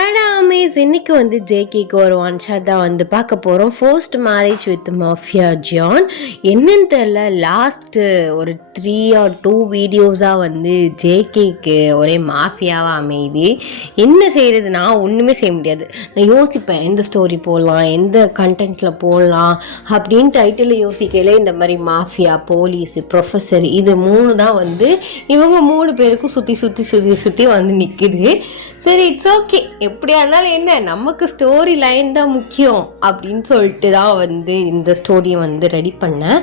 ஹேடா Amaze இன்னைக்கு வந்து ஜேகேக்கு ஒரு ஒன் ஷாட் தான் வந்து பார்க்க போகிறோம். First marriage with mafia John. என்னன்னு தெரில, லாஸ்ட்டு ஒரு 3 or 2 வீடியோஸாக வந்து ஜேகேக்கு ஒரே மாஃபியாவாக அமையுது. என்ன செய்கிறது, நான் ஒன்றுமே செய்ய முடியாது. நான் யோசிப்பேன் எந்த ஸ்டோரி போடலாம், எந்த கண்டென்ட்டில் போடலாம் அப்படின்னு. டைட்டில் யோசிக்கல இந்த மாதிரி மாஃபியா, போலீஸு, ப்ரொஃபஸர், இது 3 தான் வந்து இவங்க 3 பேருக்கும் சுற்றி வந்து நிற்குது. சரி, இட்ஸ் ஓகே, எப்படியா இருந்தாலும் என்ன, நமக்கு ஸ்டோரி லைன் தான் முக்கியம் அப்படின்னு சொல்லிட்டு தான் வந்து இந்த ஸ்டோரியை வந்து ரெடி பண்ணேன்.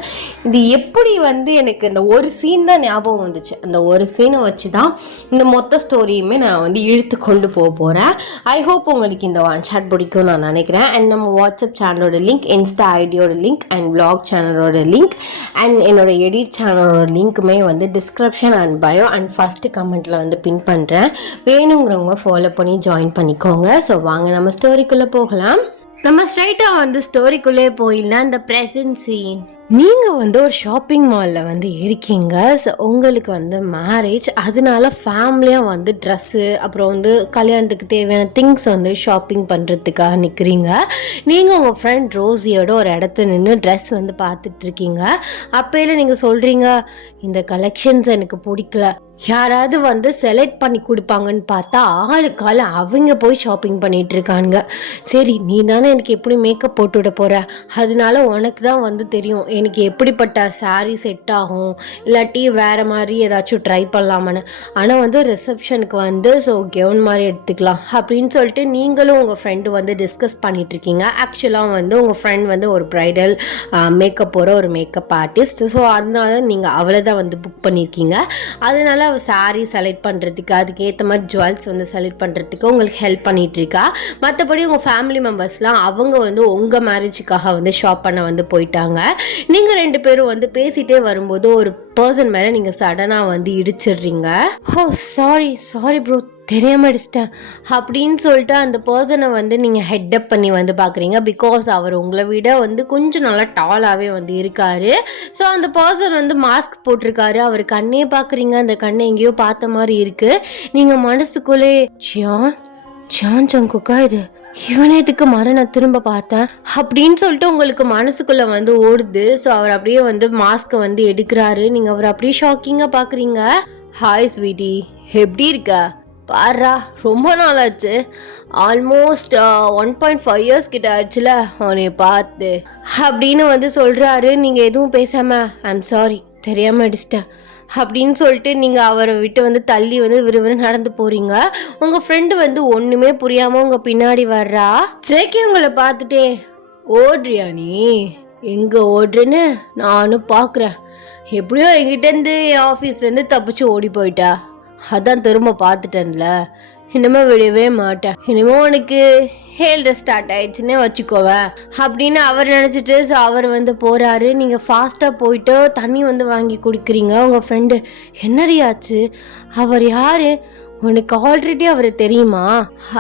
இது எப்படி வந்து எனக்கு இந்த ஒரு சீன் தான் ஞாபகம் வந்துச்சு. அந்த ஒரு சீனை வச்சு தான் இந்த மொத்த ஸ்டோரியுமே நான் வந்து இழுத்து கொண்டு போகிறேன். ஐ ஹோப் உங்களுக்கு இந்த ஒன் ஷாட் பிடிக்கும் நான் நினைக்கிறேன். அண்ட் நம்ம வாட்ஸ்அப் சேனலோட லிங்க், இன்ஸ்டா ஐடியோட லிங்க் அண்ட் vlog சேனலோட லிங்க் அண்ட் என்னோட எடிட் சேனலோட லிங்க்குமே வந்து description and bio and first கமெண்ட்டில் வந்து பின் பண்ணுறேன். வேணுங்கிறவங்க ஃபாலோ பண்ணி ஜாயின் பண்ணிக்கோங்க. ஸோ வாங்க நம்ம ஸ்டோரிக்குள்ளே போகலாம். நம்ம ஸ்ட்ரைட்டாக வந்து ஸ்டோரிக்குள்ளே போயிடலாம். இந்த ப்ரெசன்ட் சீன். நீங்கள் வந்து ஒரு ஷாப்பிங் மாலில் வந்து இருக்கீங்க. ஸோ உங்களுக்கு வந்து மேரேஜ், அதனால ஃபேமிலியாக வந்து ட்ரெஸ்ஸு, அப்புறம் வந்து கல்யாணத்துக்கு தேவையான திங்ஸ் வந்து ஷாப்பிங் பண்ணுறதுக்காக நிற்கிறீங்க. நீங்கள் உங்கள் ஃப்ரெண்ட் ரோசியோட ஒரு இடத்துல நின்று ட்ரெஸ் வந்து பார்த்துட்ருக்கீங்க. அப்போயில நீங்கள் சொல்கிறீங்க, இந்த கலெக்ஷன்ஸ் எனக்கு பிடிக்கல, யாராவது வந்து செலக்ட் பண்ணி கொடுப்பாங்கன்னு பார்த்தா ஆளுக்கால அவங்க போய் ஷாப்பிங் பண்ணிட்டு இருக்காங்க. சரி, நீ தானே எனக்கு எப்படி மேக்கப் போட்டு விட போகிற, அதனால உனக்கு தான் வந்து தெரியும் எனக்கு எப்படிப்பட்ட சாரீ செட் ஆகும், இல்லாட்டி வேறு மாதிரி ஏதாச்சும் ட்ரை பண்ணலாமான்னு. ஆனால் வந்து ரிசப்ஷனுக்கு வந்து ஸோ கெவுன் மாதிரி எடுத்துக்கலாம் அப்படின்னு சொல்லிட்டு நீங்களும் உங்கள் ஃப்ரெண்டு வந்து டிஸ்கஸ் பண்ணிகிட்ருக்கீங்க. ஆக்சுவலாக வந்து உங்கள் ஃப்ரெண்ட் வந்து ஒரு ப்ரைடல் மேக்கப் போகிற ஒரு மேக்கப் ஆர்டிஸ்ட். ஸோ அதனால நீங்கள் அவளை தான் வந்து புக் பண்ணியிருக்கீங்க. அதனால அவள் சாரீ செலக்ட் பண்ணுறதுக்கு, அதுக்கேற்ற மாதிரி ஜுவல்ஸ் வந்து செலக்ட் பண்ணுறதுக்கு உங்களுக்கு ஹெல்ப் பண்ணிகிட்ருக்கா. மற்றபடி உங்கள் ஃபேமிலி மெம்பர்ஸ்லாம் அவங்க வந்து உங்கள் மேரேஜுக்காக வந்து ஷாப் பண்ண வந்து போயிட்டாங்க. நீங்கள் 2 பேரும் வந்து பேசிகிட்டே வரும்போது ஒரு பர்சன் மேலே நீங்கள் சடனாக வந்து இடிச்சிடுறீங்க. ஓ சாரி ப்ரோ, தெரியாமல் அடிச்சிட்டேன் அப்படின்னு சொல்லிட்டு அந்த பர்சனை வந்து நீங்கள் ஹெட்டப் பண்ணி வந்து பார்க்குறீங்க. பிகாஸ் அவர் உங்களை விட வந்து கொஞ்சம் நல்லா டாலாகவே வந்து இருக்கார். ஸோ அந்த பர்சன் வந்து மாஸ்க் போட்டிருக்காரு. அவர் கண்ணே பார்க்குறீங்க, அந்த கண்ணை எங்கேயோ பார்த்த மாதிரி இருக்குது. நீங்கள் மனசுக்குள்ளே ஜான் ஜங்குக்கா இது, இவனை எதுக்கு நான் திரும்ப பார்த்தேன் அப்படின்னு சொல்லிட்டு உங்களுக்கு மனசுக்குள்ளே வந்து ஓடுது. ஸோ அவர் அப்படியே வந்து மாஸ்க்கை வந்து எடுக்கிறாரு. நீங்கள் அவர் அப்படியே ஷாக்கிங்காக பார்க்குறீங்க. ஹாய் ஸ்வீட்டி, எப்படி இருக்க? பாரா, ரொம்ப நாள் ஆச்சு, ஆல்மோஸ்ட் 1.5 years கிட்ட ஆயிடுச்சுல அவனை பார்த்து அப்படின்னு வந்து சொல்கிறாரு. நீங்கள் எதுவும் பேசாமல் ஐம் சாரி, தெரியாமல் அடிச்சிட்டேன் அப்படின்னு சொல்லிட்டு நீங்கள் அவரை விட்டு வந்து தள்ளி வந்து விறுவிறு நடந்து போகிறீங்க. உங்கள் ஃப்ரெண்டு வந்து ஒன்றுமே புரியாமல் உங்கள் பின்னாடி வர்றா. ஜேகே உங்களை பார்த்துட்டே, ஓடுறியா நீ, எங்கே ஓடுறேன்னு நானும் பார்க்குறேன், எப்படியோ என்கிட்டேருந்து என் ஆஃபீஸ்லேருந்து தப்பிச்சு ஓடி போயிட்டா, அதான் திரும்ப பார்த்துட்டேன்ல, இனிமே விடவே மாட்டேன், இனிமே உனக்கு ஹேல்ட ஸ்டார்ட் ஆயிடுச்சுன்னே வச்சுக்கோவேன் அப்படின்னு அவர் நினச்சிட்டு ஸோ அவர் வந்து போகிறாரு. நீங்கள் ஃபாஸ்ட்டாக போயிட்டு தண்ணி வந்து வாங்கி குடிக்கிறீங்க. உங்கள் ஃப்ரெண்டு, என்னடியாச்சு, அவர் யார், உனக்கு ஆல்ரெடி அவரை தெரியுமா?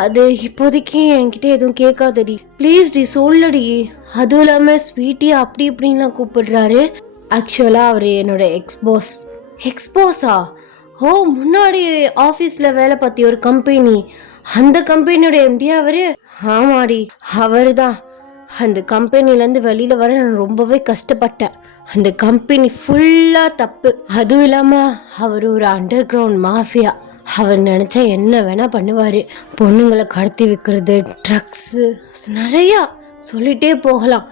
அது இப்போதைக்கு என்கிட்ட எதுவும் கேட்காதடி, ப்ளீஸ் டி சொல்லடி. அதுவும் இல்லாமல் ஸ்வீட்டி அப்படி இப்படின்லாம் கூப்பிடுறாரு. ஆக்சுவலாக அவர் என்னோட எக்ஸ்போஸா? ஓ, முன்னாடி ஆஃபீஸில் வேலை பார்த்திய ஒரு கம்பெனி, அந்த கம்பெனியோட எம்டி அவர்? ஆமாடி, அவர் தான். அந்த கம்பெனிலேருந்து வெளியில் வர நான் ரொம்பவே கஷ்டப்பட்டேன். அந்த கம்பெனி ஃபுல்லாக தப்பு. அதுவும் இல்லாமல் அவர் ஒரு அண்டர் கிரவுண்ட் மாஃபியா. அவர் நினச்சா என்ன வேணால் பண்ணுவார். பொண்ணுங்களை கடத்தி வைக்கிறது, ட்ரக்ஸு, நிறையா சொல்லிகிட்டே போகலாம்.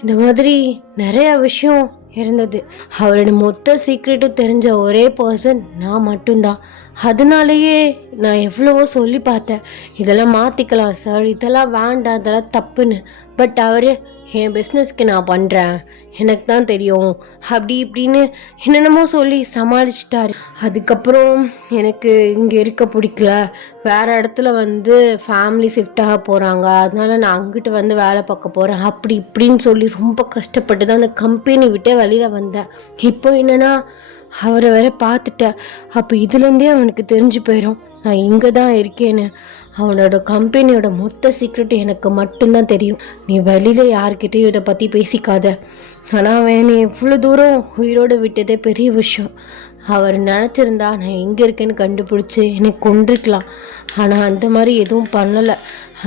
இந்த மாதிரி நிறையா விஷயம் இருந்தது. அவரோட மொத்த சீக்ரெட்டும் தெரிஞ்ச ஒரே பர்சன் நான் மட்டும்தான். அதனாலேயே நான் எவ்வளவோ சொல்லி பார்த்தேன், இதெல்லாம் மாற்றிக்கலாம் சார், இதெல்லாம் வேண்டாம், இதெல்லாம் தப்புன்னு. பட் அவர், என் பிஸ்னஸ்க்கு நான் பண்ணுறேன், எனக்கு தான் தெரியும் அப்படி இப்படின்னு என்னென்னமோ சொல்லி சமாளிச்சிட்டாரு. அதுக்கப்புறம் எனக்கு இங்கே இருக்க பிடிக்கல, வேறு இடத்துல வந்து ஃபேமிலி ஷிஃப்டாக போகிறாங்க, அதனால நான் அங்கிட்டு வந்து வேலை பார்க்க போகிறேன் அப்படி இப்படின்னு சொல்லி ரொம்ப கஷ்டப்பட்டு தான் அந்த கம்பெனி விட்டே வெளியில் வந்தேன். இப்போ என்னென்னா அவரை வேற பார்த்துட்டேன். அப்போ இதுலேருந்தே அவனுக்கு தெரிஞ்சு போயிடும் நான் இங்கே தான் இருக்கேன்னு. அவனோட கம்பெனியோட மொத்த சீக்ரெட் எனக்கு மட்டும்தான் தெரியும். நீ வெளியில் யார்கிட்டையும் இதை பற்றி பேசிக்காத. ஆனால் அவன் எவ்வளோ தூரம் உயிரோடு விட்டதே பெரிய விஷயம். அவர் நினச்சிருந்தா நான் எங்கே இருக்கேன்னு கண்டுபிடிச்சி என்னை கொண்டிருக்கலாம். ஆனால் அந்த மாதிரி எதுவும் பண்ணலை.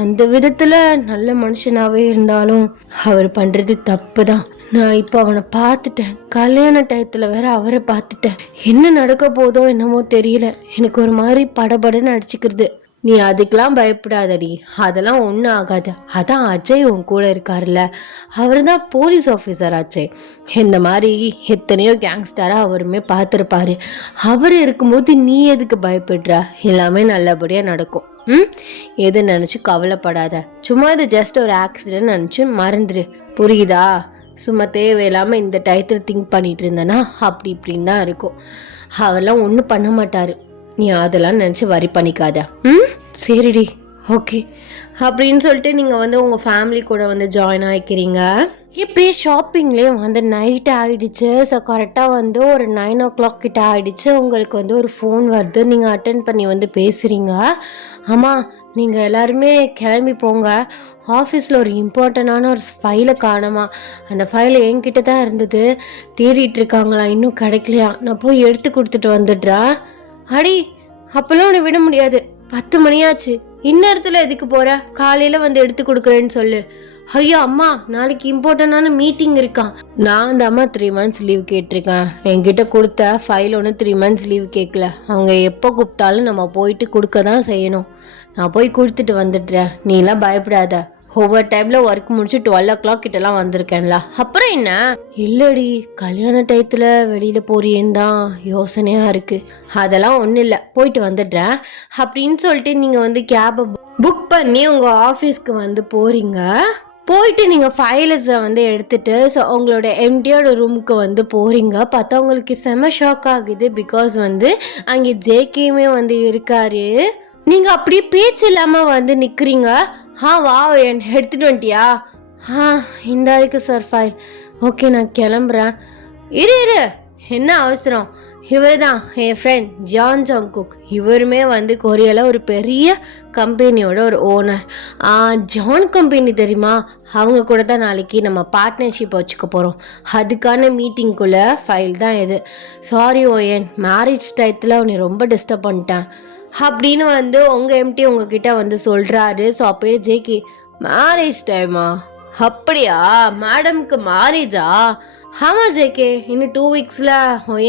அந்த விதத்தில் நல்ல மனுஷனாகவே இருந்தாலும் அவர் பண்ணுறது தப்பு தான். நான் இப்போ அவனை பார்த்துட்டேன், கல்யாண டயத்தில் வேற அவரை பார்த்துட்டேன். என்ன நடக்க போதோ என்னமோ தெரியல. எனக்கு ஒரு மாதிரி படபடன்னு அடிச்சுக்கிறது. நீ அதுக்கெலாம் பயப்படாதடி, அதெல்லாம் ஒன்றும் ஆகாது. அதான் அஜய் உன் கூட இருக்கார்ல, அவர் தான் போலீஸ் ஆஃபீஸர் ஆச்சே. இந்த மாதிரி எத்தனையோ கேங்ஸ்டராக அவருமே பார்த்துருப்பாரு. அவர் இருக்கும்போது நீ எதுக்கு பயப்படுற? எல்லாமே நல்லபடியாக நடக்கும். எது நினச்சி கவலைப்படாத. சும்மா இது ஜஸ்ட் ஒரு ஆக்சிடென்ட் நினச்சி மறந்துடு, புரியுதா? சும்மா தேவையில்லாமல் இந்த டயத்தில் திங்க் பண்ணிட்டு இருந்தேன்னா அப்படி இப்படின்னு தான் இருக்கும். அவரெல்லாம் ஒன்றும் பண்ண மாட்டார். நீ அதெல்லாம் நினச்சி வரி பண்ணிக்காத. சரிடி, ஓகே அப்படின்னு சொல்லிட்டு நீங்கள் வந்து உங்கள் ஃபேமிலி கூட வந்து ஜாயின் ஆகிக்கிறீங்க. இப்படியே ஷாப்பிங்லேயே வந்து நைட்டு ஆகிடுச்சு. ஸோ கரெக்டாக வந்து ஒரு 9 o'clock கிட்ட ஆகிடுச்சு. உங்களுக்கு வந்து ஒரு ஃபோன் வருது. நீங்கள் அட்டென்ட் பண்ணி வந்து பேசுகிறீங்க. ஆமாம், நீங்கள் எல்லாருமே கிளம்பி போங்க, ஆஃபீஸில் ஒரு இம்பார்ட்டண்டான ஒரு ஃபைலை காணுமா. அந்த ஃபைல் என்கிட்ட தான் இருந்தது, தேடிட்டு இருக்காங்களா, இன்னும் கிடைக்கலையா. நான் போய் எடுத்து கொடுத்துட்டு வந்துடுறேன். அடி, அப்போல்லாம் உன்னை விட முடியாது. 10 மணியாச்சு, இந்நேரத்தில் எதுக்கு போகிற? காலையில் வந்து எடுத்து கொடுக்குறேன்னு சொல்லு. ஐயோ அம்மா, நாளைக்கு இம்பார்ட்டண்டான மீட்டிங் இருக்கான். நான் அந்த அம்மா 3 months லீவ் கேட்டிருக்கேன். என்கிட்ட கொடுத்த ஃபைல் ஒன்று 3 months லீவ் கேட்கல. அவங்க எப்போ கூப்பிட்டாலும் நம்ம போயிட்டு கொடுக்க தான் செய்யணும். நான் போய் கொடுத்துட்டு வந்துடுறேன், நீலாம் பயப்படாத. ஒவ்வொரு டைமில் ஒர்க் முடிச்சு 12 o'clock கிட்டலாம் வந்திருக்கேன்ல. அப்புறம் என்ன? இல்லடி, கல்யாண டயத்தில் வெளியில் போறியேன்னு தான் யோசனையாக இருக்குது. அதெல்லாம் ஒன்றும் இல்லை, போயிட்டு வந்துடுறேன் அப்படின்னு சொல்லிட்டு நீங்கள் வந்து கேபை புக் பண்ணி உங்கள் ஆஃபீஸ்க்கு வந்து போகிறீங்க. போயிட்டு நீங்கள் ஃபைல்ஸை வந்து எடுத்துகிட்டு ஸோ உங்களோட எம்டியோட ரூமுக்கு வந்து போகிறீங்க. பார்த்தா உங்களுக்கு செம ஷாக் ஆகுது. பிகாஸ் வந்து அங்கே ஜேகேயுமே வந்து இருக்காரு. நீங்கள் அப்படியே பேச்சு இல்லாமல் வந்து நிற்கிறீங்க. வா, எடுத்துகிட்டு வந்துட்டியா? இந்த இருக்கு சார் ஃபைல். ஓகே, நான் கிளம்புறேன். இரு, என்ன அவசரம்? இவர் தான் என் ஃப்ரெண்ட் ஜான் ஜங்குக். இவருமே வந்து கொரியாவில் ஒரு பெரிய கம்பெனியோட ஒரு ஓனர். ஜான் கம்பெனி தெரியுமா? அவங்க கூட தான் நாளைக்கு நம்ம பார்ட்னர்ஷிப் வச்சுக்க போகிறோம். அதுக்கான மீட்டிங்குள்ளே ஃபைல் தான் இது. சாரி ஓயன், மேரேஜ் டயத்தில் உன்னை ரொம்ப டிஸ்டர்ப் பண்ணிட்டேன் அப்படின்னு வந்து உங்கள் எம்டி உங்ககிட்ட வந்து சொல்கிறாரு. ஸோ அப்போயே ஜேகே, மேரேஜ் டைமா? அப்படியா, மேடம்க்கு மேரேஜா? ஆமாம் ஜேகே, இன்னும் 2 weeksல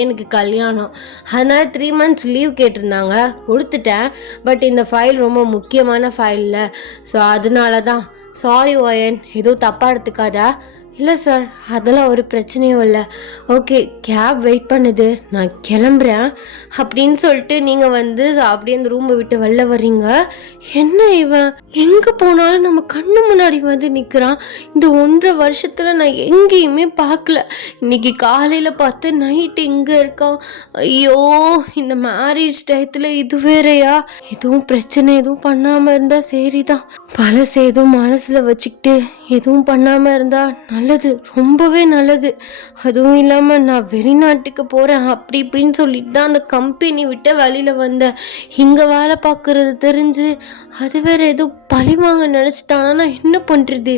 எனக்கு கல்யாணம். அதனால் 3 months லீவ் கேட்டிருந்தாங்க, கொடுத்துட்டேன். பட் இந்த ஃபைல் ரொம்ப முக்கியமான ஃபைலில், ஸோ அதனால தான். சாரி ஓயன், எதுவும் தப்பாக எடுத்துக்காதா? இல்லை சார், அதெல்லாம் ஒரு பிரச்சனையும் இல்லை. ஓகே, கேப் வெயிட் பண்ணுது, நான் கிளம்புறேன் அப்படின்னு சொல்லிட்டு நீங்கள் வந்து அப்படியே அந்த ரூமை விட்டு வெளில வர்றீங்க. என்ன இவன் எங்கே போனாலும் நம்ம கண்ணு முன்னாடி வந்து நிற்கிறான். இந்த 1.5 வருஷத்தில் நான் எங்கேயுமே பார்க்கல. இன்னைக்கு காலையில் பார்த்து நைட்டு எங்கே இருக்கான்? ஐயோ, இந்த மேரேஜ் டயத்தில் இது வேறையா? எதுவும் பிரச்சனை எதுவும் பண்ணாமல் இருந்தால் சரிதான். பழசு எதுவும் மனசில் வச்சுக்கிட்டு எதுவும் பண்ணாமல் இருந்தால் நல்லது, ரொம்பவே நல்லது. அதுவும் இல்லாமல் நான் வெளிநாட்டுக்கு போகிறேன் அப்படி இப்படின்னு சொல்லிட்டு தான் அந்த கம்பெனி விட்டு வெளியில் வந்தேன். இங்கே வேலை பார்க்குறது தெரிஞ்சு அது வேறு ஏதோ பழி வாங்க நினச்சிட்டானா நான் என்ன பண்ணுறது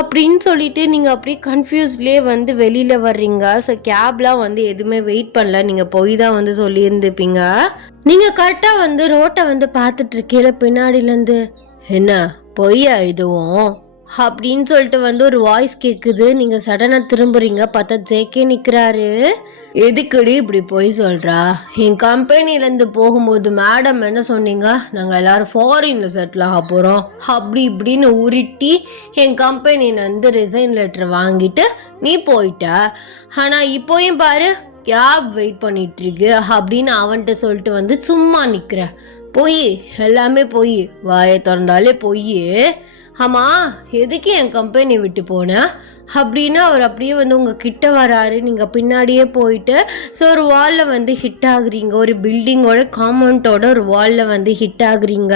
அப்படின்னு சொல்லிட்டு நீங்கள் அப்படியே கன்ஃபியூஸ்லேயே வந்து வெளியில் வர்றீங்க. ஸோ கேப்லாம் வந்து எதுவுமே வெயிட் பண்ணல, நீங்கள் போய் தான் வந்து சொல்லியிருந்துப்பீங்க. நீங்கள் கரெக்டாக வந்து ரோட்டை வந்து பார்த்துட்ருக்கீல பின்னாடிலேருந்து, என்ன பொய்யா இதுவும் அப்படின்னு சொல்லிட்டு வந்து ஒரு வாய்ஸ் கேட்குது. நீங்கள் சடனாக திரும்புறீங்க, பார்த்தா ஜேகே நிற்கிறாரு. எதுக்குடி இப்படி போய் சொல்கிறா? என் கம்பெனிலேருந்து போகும்போது மேடம் என்ன சொன்னீங்க? நாங்கள் எல்லோரும் ஃபாரினில் செட்டில் ஆக போகிறோம் அப்படி இப்படின்னு உருட்டி என் கம்பெனிலேருந்து ரிசைன் லெட்டர் வாங்கிட்டு நீ போயிட்ட. ஆனால் இப்போயும் பாரு, கேப் வெயிட் பண்ணிகிட்ருக்கு அப்படின்னு அவன்கிட்ட சொல்லிட்டு வந்து சும்மா நிற்கிற. போய் எல்லாமே போய், வாயை திறந்தாலே போய். ஆமாம், எதுக்கு என் கம்பெனி விட்டு போனேன் அப்படின்னு அவர் அப்படியே வந்து உங்கள் கிட்ட வராரு. நீங்கள் பின்னாடியே போயிட்டு ஸோ ஒரு வாலில் வந்து ஹிட் ஆகுறீங்க. ஒரு பில்டிங்கோட காம்பவுண்டோட ஒரு வாலில் வந்து ஹிட் ஆகுறீங்க.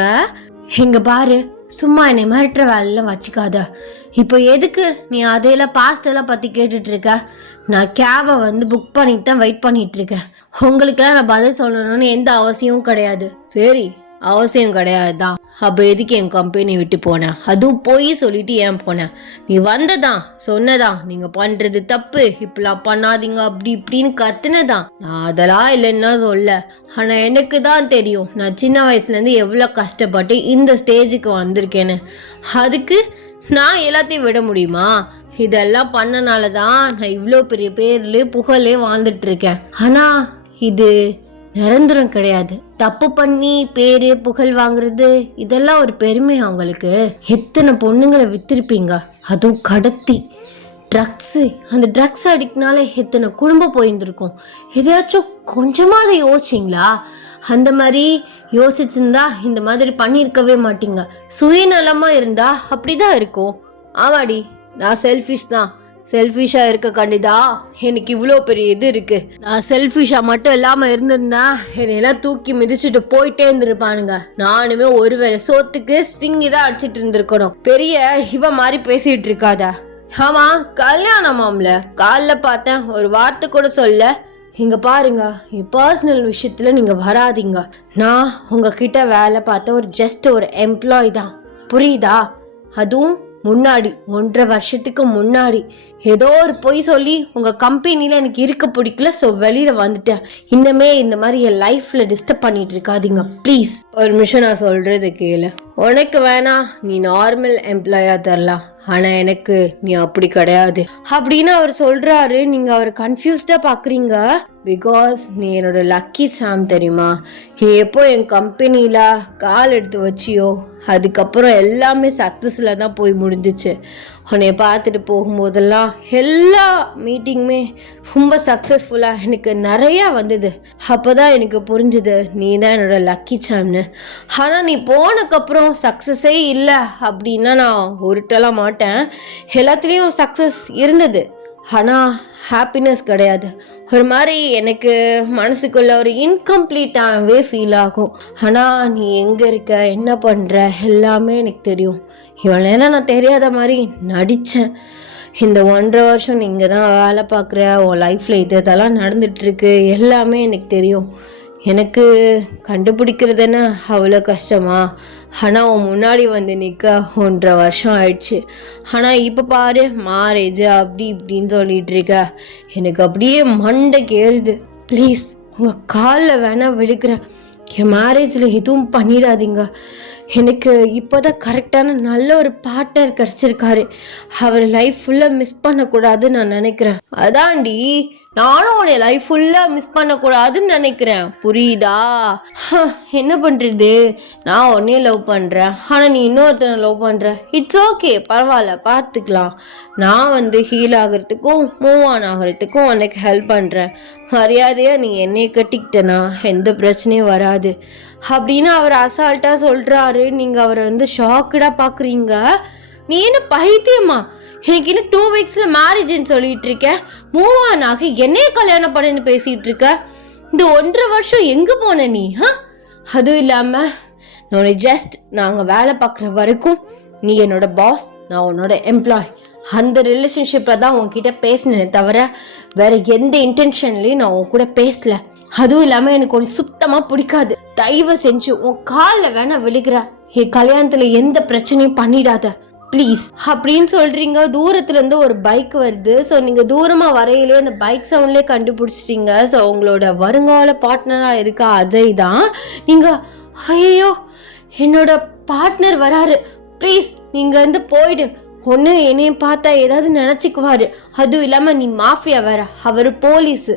இங்கே பாரு, சும்மா என்னை மிரட்டுற வேலையெல்லாம் வச்சுக்காத. இப்போ எதுக்கு நீ அதையெல்லாம் பாஸ்டெல்லாம் பற்றி கேட்டுட்ருக்க? நான் கேபை வந்து புக் பண்ணிட்டு தான் வெயிட் பண்ணிகிட்ருக்கேன். உங்களுக்கெல்லாம் நான் பதில் சொல்லணும்னு எந்த அவசியமும் கிடையாது. சரி, அவசியம் கிடையாது தான். அப்போ எதுக்கு என் கம்பெனி விட்டு போனேன்? அதுவும் போய் சொல்லிட்டு ஏன் போனேன்? நீ வந்ததான் சொன்னதான் நீங்கள் பண்ணுறது தப்பு, இப்படிலாம் பண்ணாதீங்க அப்படி இப்படின்னு கத்துனதான். நான் அதெல்லாம் இல்லைன்னா சொல்ல. ஆனால் எனக்கு தான் தெரியும் நான் சின்ன வயசுலேருந்து எவ்வளோ கஷ்டப்பட்டு இந்த ஸ்டேஜுக்கு வந்திருக்கேன்னு. அதுக்கு நான் எல்லாத்தையும் விட முடியுமா? இதெல்லாம் பண்ணனால தான் நான் இவ்வளோ பெரிய பேர்ல புகழே வாழ்ந்துட்டு இருக்கேன். ஆனால் இது நிரந்தரம் கிடையாது. தப்பு பண்ணி பேரு புகழ் வாங்குறது இதெல்லாம் ஒரு பெருமை. அவங்களுக்கு எத்தனை பொண்ணுங்களை வித்திருப்பீங்க, அதுவும் கடத்தி ட்ரக்ஸு. அந்த ட்ரக்ஸ் அடிக்ட்னால எத்தனை குடும்பம் போயிருந்துருக்கும். எதையாச்சும் கொஞ்சமாவது யோசிச்சிங்களா? அந்த மாதிரி யோசிச்சிருந்தா இந்த மாதிரி பண்ணியிருக்கவே மாட்டீங்க. சுயநலமாக இருந்தா அப்படிதான் இருக்கும். ஆமாடி, நான் செல்ஃபிஷ் தான். செல்ஃபிஷாக இருக்க கண்டிதா எனக்கு இவ்வளோ பெரிய இது இருக்குது. நான் செல்ஃபிஷாக மட்டும் இல்லாமல் இருந்திருந்தா என்னையெல்லாம் தூக்கி மிதிச்சுட்டு போயிட்டே இருந்திருப்பானுங்க. நானுமே ஒரு வேளை சோத்துக்கு சிங்கி தான் அடிச்சிட்டு இருந்திருக்கணும். பெரிய இவ மாதிரி பேசிகிட்டு இருக்காத. ஆமாம், கல்யாணமாம்ல காலைல பார்த்தேன், ஒரு வார்த்தை கூட சொல்ல. இங்கே பாருங்க, என் பர்சனல் விஷயத்தில் நீங்கள் வராதிங்க. நான் உங்ககிட்ட வேலை பார்த்த ஜஸ்ட் ஒரு எம்ப்ளாயி தான், புரியுதா? அதுவும் முன்னாடி 1.5 வருஷத்துக்கு முன்னாடி ஏதோ ஒரு பொய் சொல்லி உங்கள் கம்பெனியில் எனக்கு இருக்க பிடிக்கல, ஸோ வெளியில் வந்துட்டேன். இன்னமே இந்த மாதிரி என் லைஃப்பில் டிஸ்டர்ப் பண்ணிட்டு இருக்காதீங்க ப்ளீஸ். ஒரு நிமிஷம் நான் சொல்கிறது கேளு. உனக்கு வேணா நீ நார்மல் எம்ப்ளாயாக தரலாம், ஆனால் எனக்கு நீ அப்படி கிடையாது அப்படின்னு அவர் சொல்கிறாரு. நீங்கள் அவரை கன்ஃபியூஸ்டாக பார்க்குறீங்க. பிகாஸ் நீ என்னோட லக்கி சாம் தெரியுமா? நீ எப்போ என் கம்பெனியில் கால் எடுத்து வச்சியோ அதுக்கப்புறம் எல்லாமே சக்ஸஸில் தான் போய் முடிஞ்சிச்சு. உன்னைய பார்த்துட்டு போகும்போதெல்லாம் எல்லா மீட்டிங்குமே ரொம்ப சக்ஸஸ்ஃபுல்லாக எனக்கு நிறையா வந்தது. அப்போ தான் எனக்கு புரிஞ்சுது நீ தான் என்னோட லக்கி சாம்னு. ஆனால் நீ போனக்கப்புறம் சக்ஸஸே இல்லை அப்படின்னா நான் உருட்டலாம் மாட்டேன். எல்லாத்துலேயும் சக்ஸஸ் இருந்தது, ஆனால் ஹாப்பினஸ் கிடையாது. ஒரு மாதிரி எனக்கு மனசுக்குள்ள ஒரு இன்கம்ப்ளீட்டாகவே ஃபீல் ஆகும். ஆனால் நீ எங்கே இருக்க, என்ன பண்ணுற எல்லாமே எனக்கு தெரியும். இவ்வளோ நேரம் நான் தெரியாத மாதிரி நடித்தேன். இந்த 1.5 வருஷம் நீங்கள் தான் வேலை பார்க்குற, உன் லைஃப்பில் இதெல்லாம் நடந்துகிட்ருக்கு, எல்லாமே எனக்கு தெரியும். எனக்கு கண்டுபிடிக்கிறது என்ன அவ்வளோ கஷ்டமா? ஆனால் உன் முன்னாடி வந்து நிற்க 1.5 வருஷம் ஆயிடுச்சு. ஆனால் இப்போ பாரு, மேரேஜ் அப்படி இப்படின்னு சொல்லிட்டு இருக்க. எனக்கு அப்படியே மண்டைக்கு ஏறுது. ப்ளீஸ் உங்கள் காலில் வேணால் விழுக்கிறேன், என் மேரேஜில் எதுவும் பண்ணிடாதீங்க. எனக்கு இப்போ தான் கரெக்டான நல்ல ஒரு பார்ட்னர் கிடச்சிருக்காரு. அவர் லைஃப் ஃபுல்லாக மிஸ் பண்ணக்கூடாதுன்னு நான் நினைக்கிறேன். அதாண்டி நானும் உன்னை லைஃப் ஃபுல்லாக மிஸ் பண்ணக்கூடாதுன்னு நினைக்கிறேன், புரியுதா? என்ன பண்ணுறது, நான் உன்னையே லவ் பண்ணுறேன், ஆனால் நீ இன்னொருத்தனை லவ் பண்ணுற. இட்ஸ் ஓகே, பரவாயில்ல, பார்த்துக்கலாம். நான் வந்து ஹீல் ஆகிறதுக்கும் மூவ் ஆன் ஆகிறதுக்கும் உனக்கு ஹெல்ப் பண்ணுறேன். மரியாதையாக நீ என்னையை கட்டிக்கிட்டனா எந்த பிரச்சனையும் வராது அப்படின்னு அவர் அசால்ட்டாக சொல்கிறாரு. நீங்கள் அவரை வந்து ஷாக்கடாக பார்க்குறீங்க. நீ என்ன பைத்தியமா? எனக்கு இன்னும் 2 வீக்ஸில் மேரேஜ்ன்னு சொல்லிட்டு இருக்கேன். மூவ் ஆன் ஆகி என்னையே கல்யாணம் பண்ணுன்னு பேசிகிட்டு இருக்க. இந்த 1.5 வருஷம் எங்கே போன நீ? அதுவும் இல்லாமல் நான் ஜஸ்ட் நாங்கள் வேலை பார்க்குற வரைக்கும் நீ என்னோட பாஸ், நான் உன்னோட எம்ப்ளாய். அந்த ரிலேஷன்ஷிப்பில் தான் உன்கிட்ட பேசினேனே தவிர வேறு எந்த இன்டென்ஷன்லேயும் நான் உன் கூட பேசலை. அதுவும் இல்லாமல் எனக்கு ஒன்று சுத்தமாக பிடிக்காது. தயவு செஞ்சு உன் காலில் வேணா விழுகிறேன், என் கல்யாணத்தில் எந்த பிரச்சனையும் பண்ணிடாத ப்ளீஸ் அப்படின்னு சொல்கிறீங்க. தூரத்துலேருந்து ஒரு பைக் வருது. ஸோ நீங்கள் தூரமாக வரையிலே அந்த பைக் சவுண்ட்லேயே கண்டுபிடிச்சிட்டிங்க. ஸோ உங்களோட வருங்கால பார்ட்னராக இருக்க அஜய் தான். நீங்கள் ஐயோ என்னோட பார்ட்னர் வராரு, ப்ளீஸ் நீங்கள் வந்து போயிடு. ஒன்று என்னையும் பார்த்தா ஏதாவது நினச்சிக்குவாரு. அதுவும் இல்லாமல் நீ மாஃபியா வேற, அவர் போலீஸு,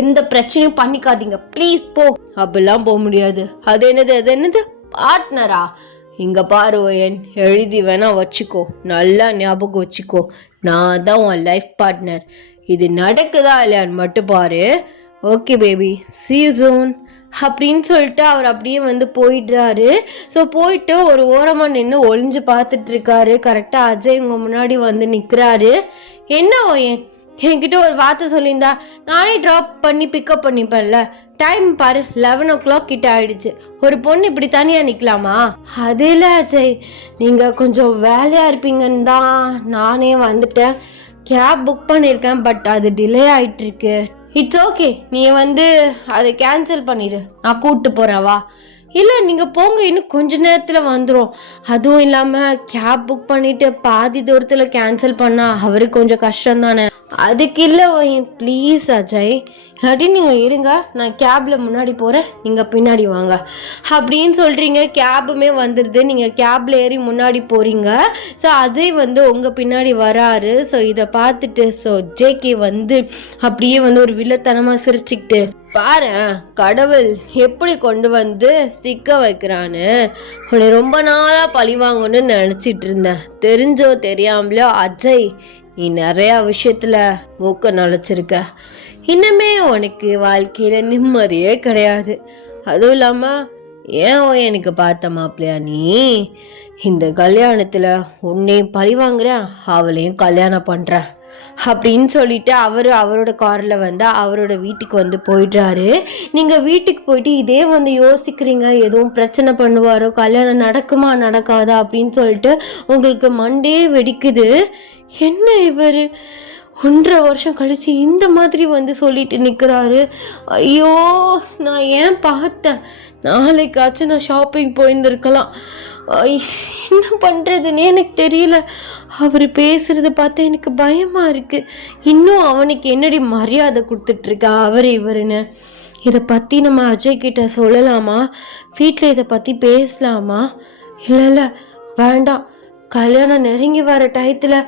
எந்த பிரச்சனையும் பண்ணிக்காதீங்க ப்ளீஸ் போ. அப்படிலாம் போக முடியாது. அது என்னது பார்ட்னரா? இங்கே பாரு ஓயன், எழுதி வேணா வச்சுக்கோ, நல்லா ஞாபகம் வச்சுக்கோ. நான் தான் உன் லைஃப் பார்ட்னர். இது நடக்குதா இல்லையான்னு மட்டும் பாரு. Okay baby, see you soon அப்படின்னு சொல்லிட்டு அவர் அப்படியே வந்து போயிடுறாரு. ஸோ போயிட்டு ஒரு ஓரமாக நின்று ஒளிஞ்சு பார்த்துட்டு இருக்காரு. கரெக்டாக அஜய் உங்க முன்னாடி வந்து நிற்கிறாரு. என்ன ஓயன், என்கிட்ட ஒரு வார்த்தை சொல்லியிருந்தா நானே ட்ராப் பண்ணி பிக்கப் பண்ணிப்பேன்ல. டைம் பாரு 11 o'clock கிட்ட ஆயிடுச்சு. ஒரு பொண்ணு இப்படி தனியாக நிற்கலாமா? அது இல்லை அஜய், நீங்கள் கொஞ்சம் வேலையாக இருப்பீங்கன்னு தான் நானே வந்துட்டேன். கேப் புக் பண்ணியிருக்கேன், பட் அது டிலே ஆகிட்டுருக்கு. இட்ஸ் ஓகே, நீ வந்து அதை கேன்சல் பண்ணிடு, நான் கூப்பிட்டு போகிறேன் வா. இல்லை நீங்கள் போங்க, இன்னும் கொஞ்ச நேரத்தில் வந்துடும். அதுவும் இல்லாமல் கேப் புக் பண்ணிவிட்டு பாதி தூரத்தில் கேன்சல் பண்ணால் அவருக்கு கொஞ்சம் கஷ்டம் தானே. அதுக்கு இல்லை ப்ளீஸ் அஜய், இல்லாட்டி நீங்கள் இருங்க, நான் கேபில் முன்னாடி போகிறேன், நீங்கள் பின்னாடி வாங்க அப்படின்னு சொல்கிறீங்க. கேபுமே வந்துடுது, நீங்கள் கேபில் ஏறி முன்னாடி போகிறீங்க. ஸோ அஜய் வந்து உங்கள் பின்னாடி வராரு. ஸோ இதை பார்த்துட்டு ஜேகே வந்து அப்படியே வந்து ஒரு வில்லத்தனமாக சிரிச்சுக்கிட்டு, பாரு கடவுள் எப்படி கொண்டு வந்து சிக்க வைக்கிறான்னு, உன்னை ரொம்ப நாளாக பழி வாங்கணும்னு நினச்சிட்டு இருந்தேன். தெரிஞ்சோ தெரியாமலோ அஜய், நீ நிறையா விஷயத்தில் மூக்க நுழைச்சிருக்க. இன்னுமே உனக்கு வாழ்க்கையில் நிம்மதியே கிடையாது. அதுவும் இல்லாமல் ஏன் எனக்கு பார்த்த மாப்பிள்ளையா நீ? இந்த கல்யாணத்தில் உன்னையும் பழி வாங்குறேன், அவளையும் கல்யாணம் பண்ணுறேன் அப்படின்னு சொல்லிட்டு அவரோட காரில் வந்து அவரோட வீட்டுக்கு வந்து போயிடுறாரு. நீங்கள் வீட்டுக்கு போயிட்டு இதே வந்து யோசிக்கிறீங்க, எதுவும் பிரச்சனை பண்ணுவாரோ, கல்யாணம் நடக்குமா நடக்காதா அப்படின்னு சொல்லிட்டு உங்களுக்கு மண்டே வெடிக்குது. என்ன இவர் 1.5 வருஷம் கழிச்சு இந்த மாதிரி வந்து சொல்லிட்டு நிற்கிறாரு. ஐயோ, நான் ஏன் பார்த்தேன்? நாளைக்காச்சும் நான் ஷாப்பிங் போயிருந்துருக்கலாம். என்ன பண்ணுறதுன்னே எனக்கு தெரியல. அவர் பேசுகிறத பார்த்தா எனக்கு பயமாக இருக்குது. இன்னும் அவனுக்கு என்னடி மரியாதை கொடுத்துட்ருக்கா அவர் இவருன்னு. இதை பற்றி நம்ம அஜய் கிட்ட சொல்லலாமா? வீட்டில் இதை பற்றி பேசலாமா? இல்லை வேண்டாம். கல்யாணம் நெருங்கி வர டயத்தில்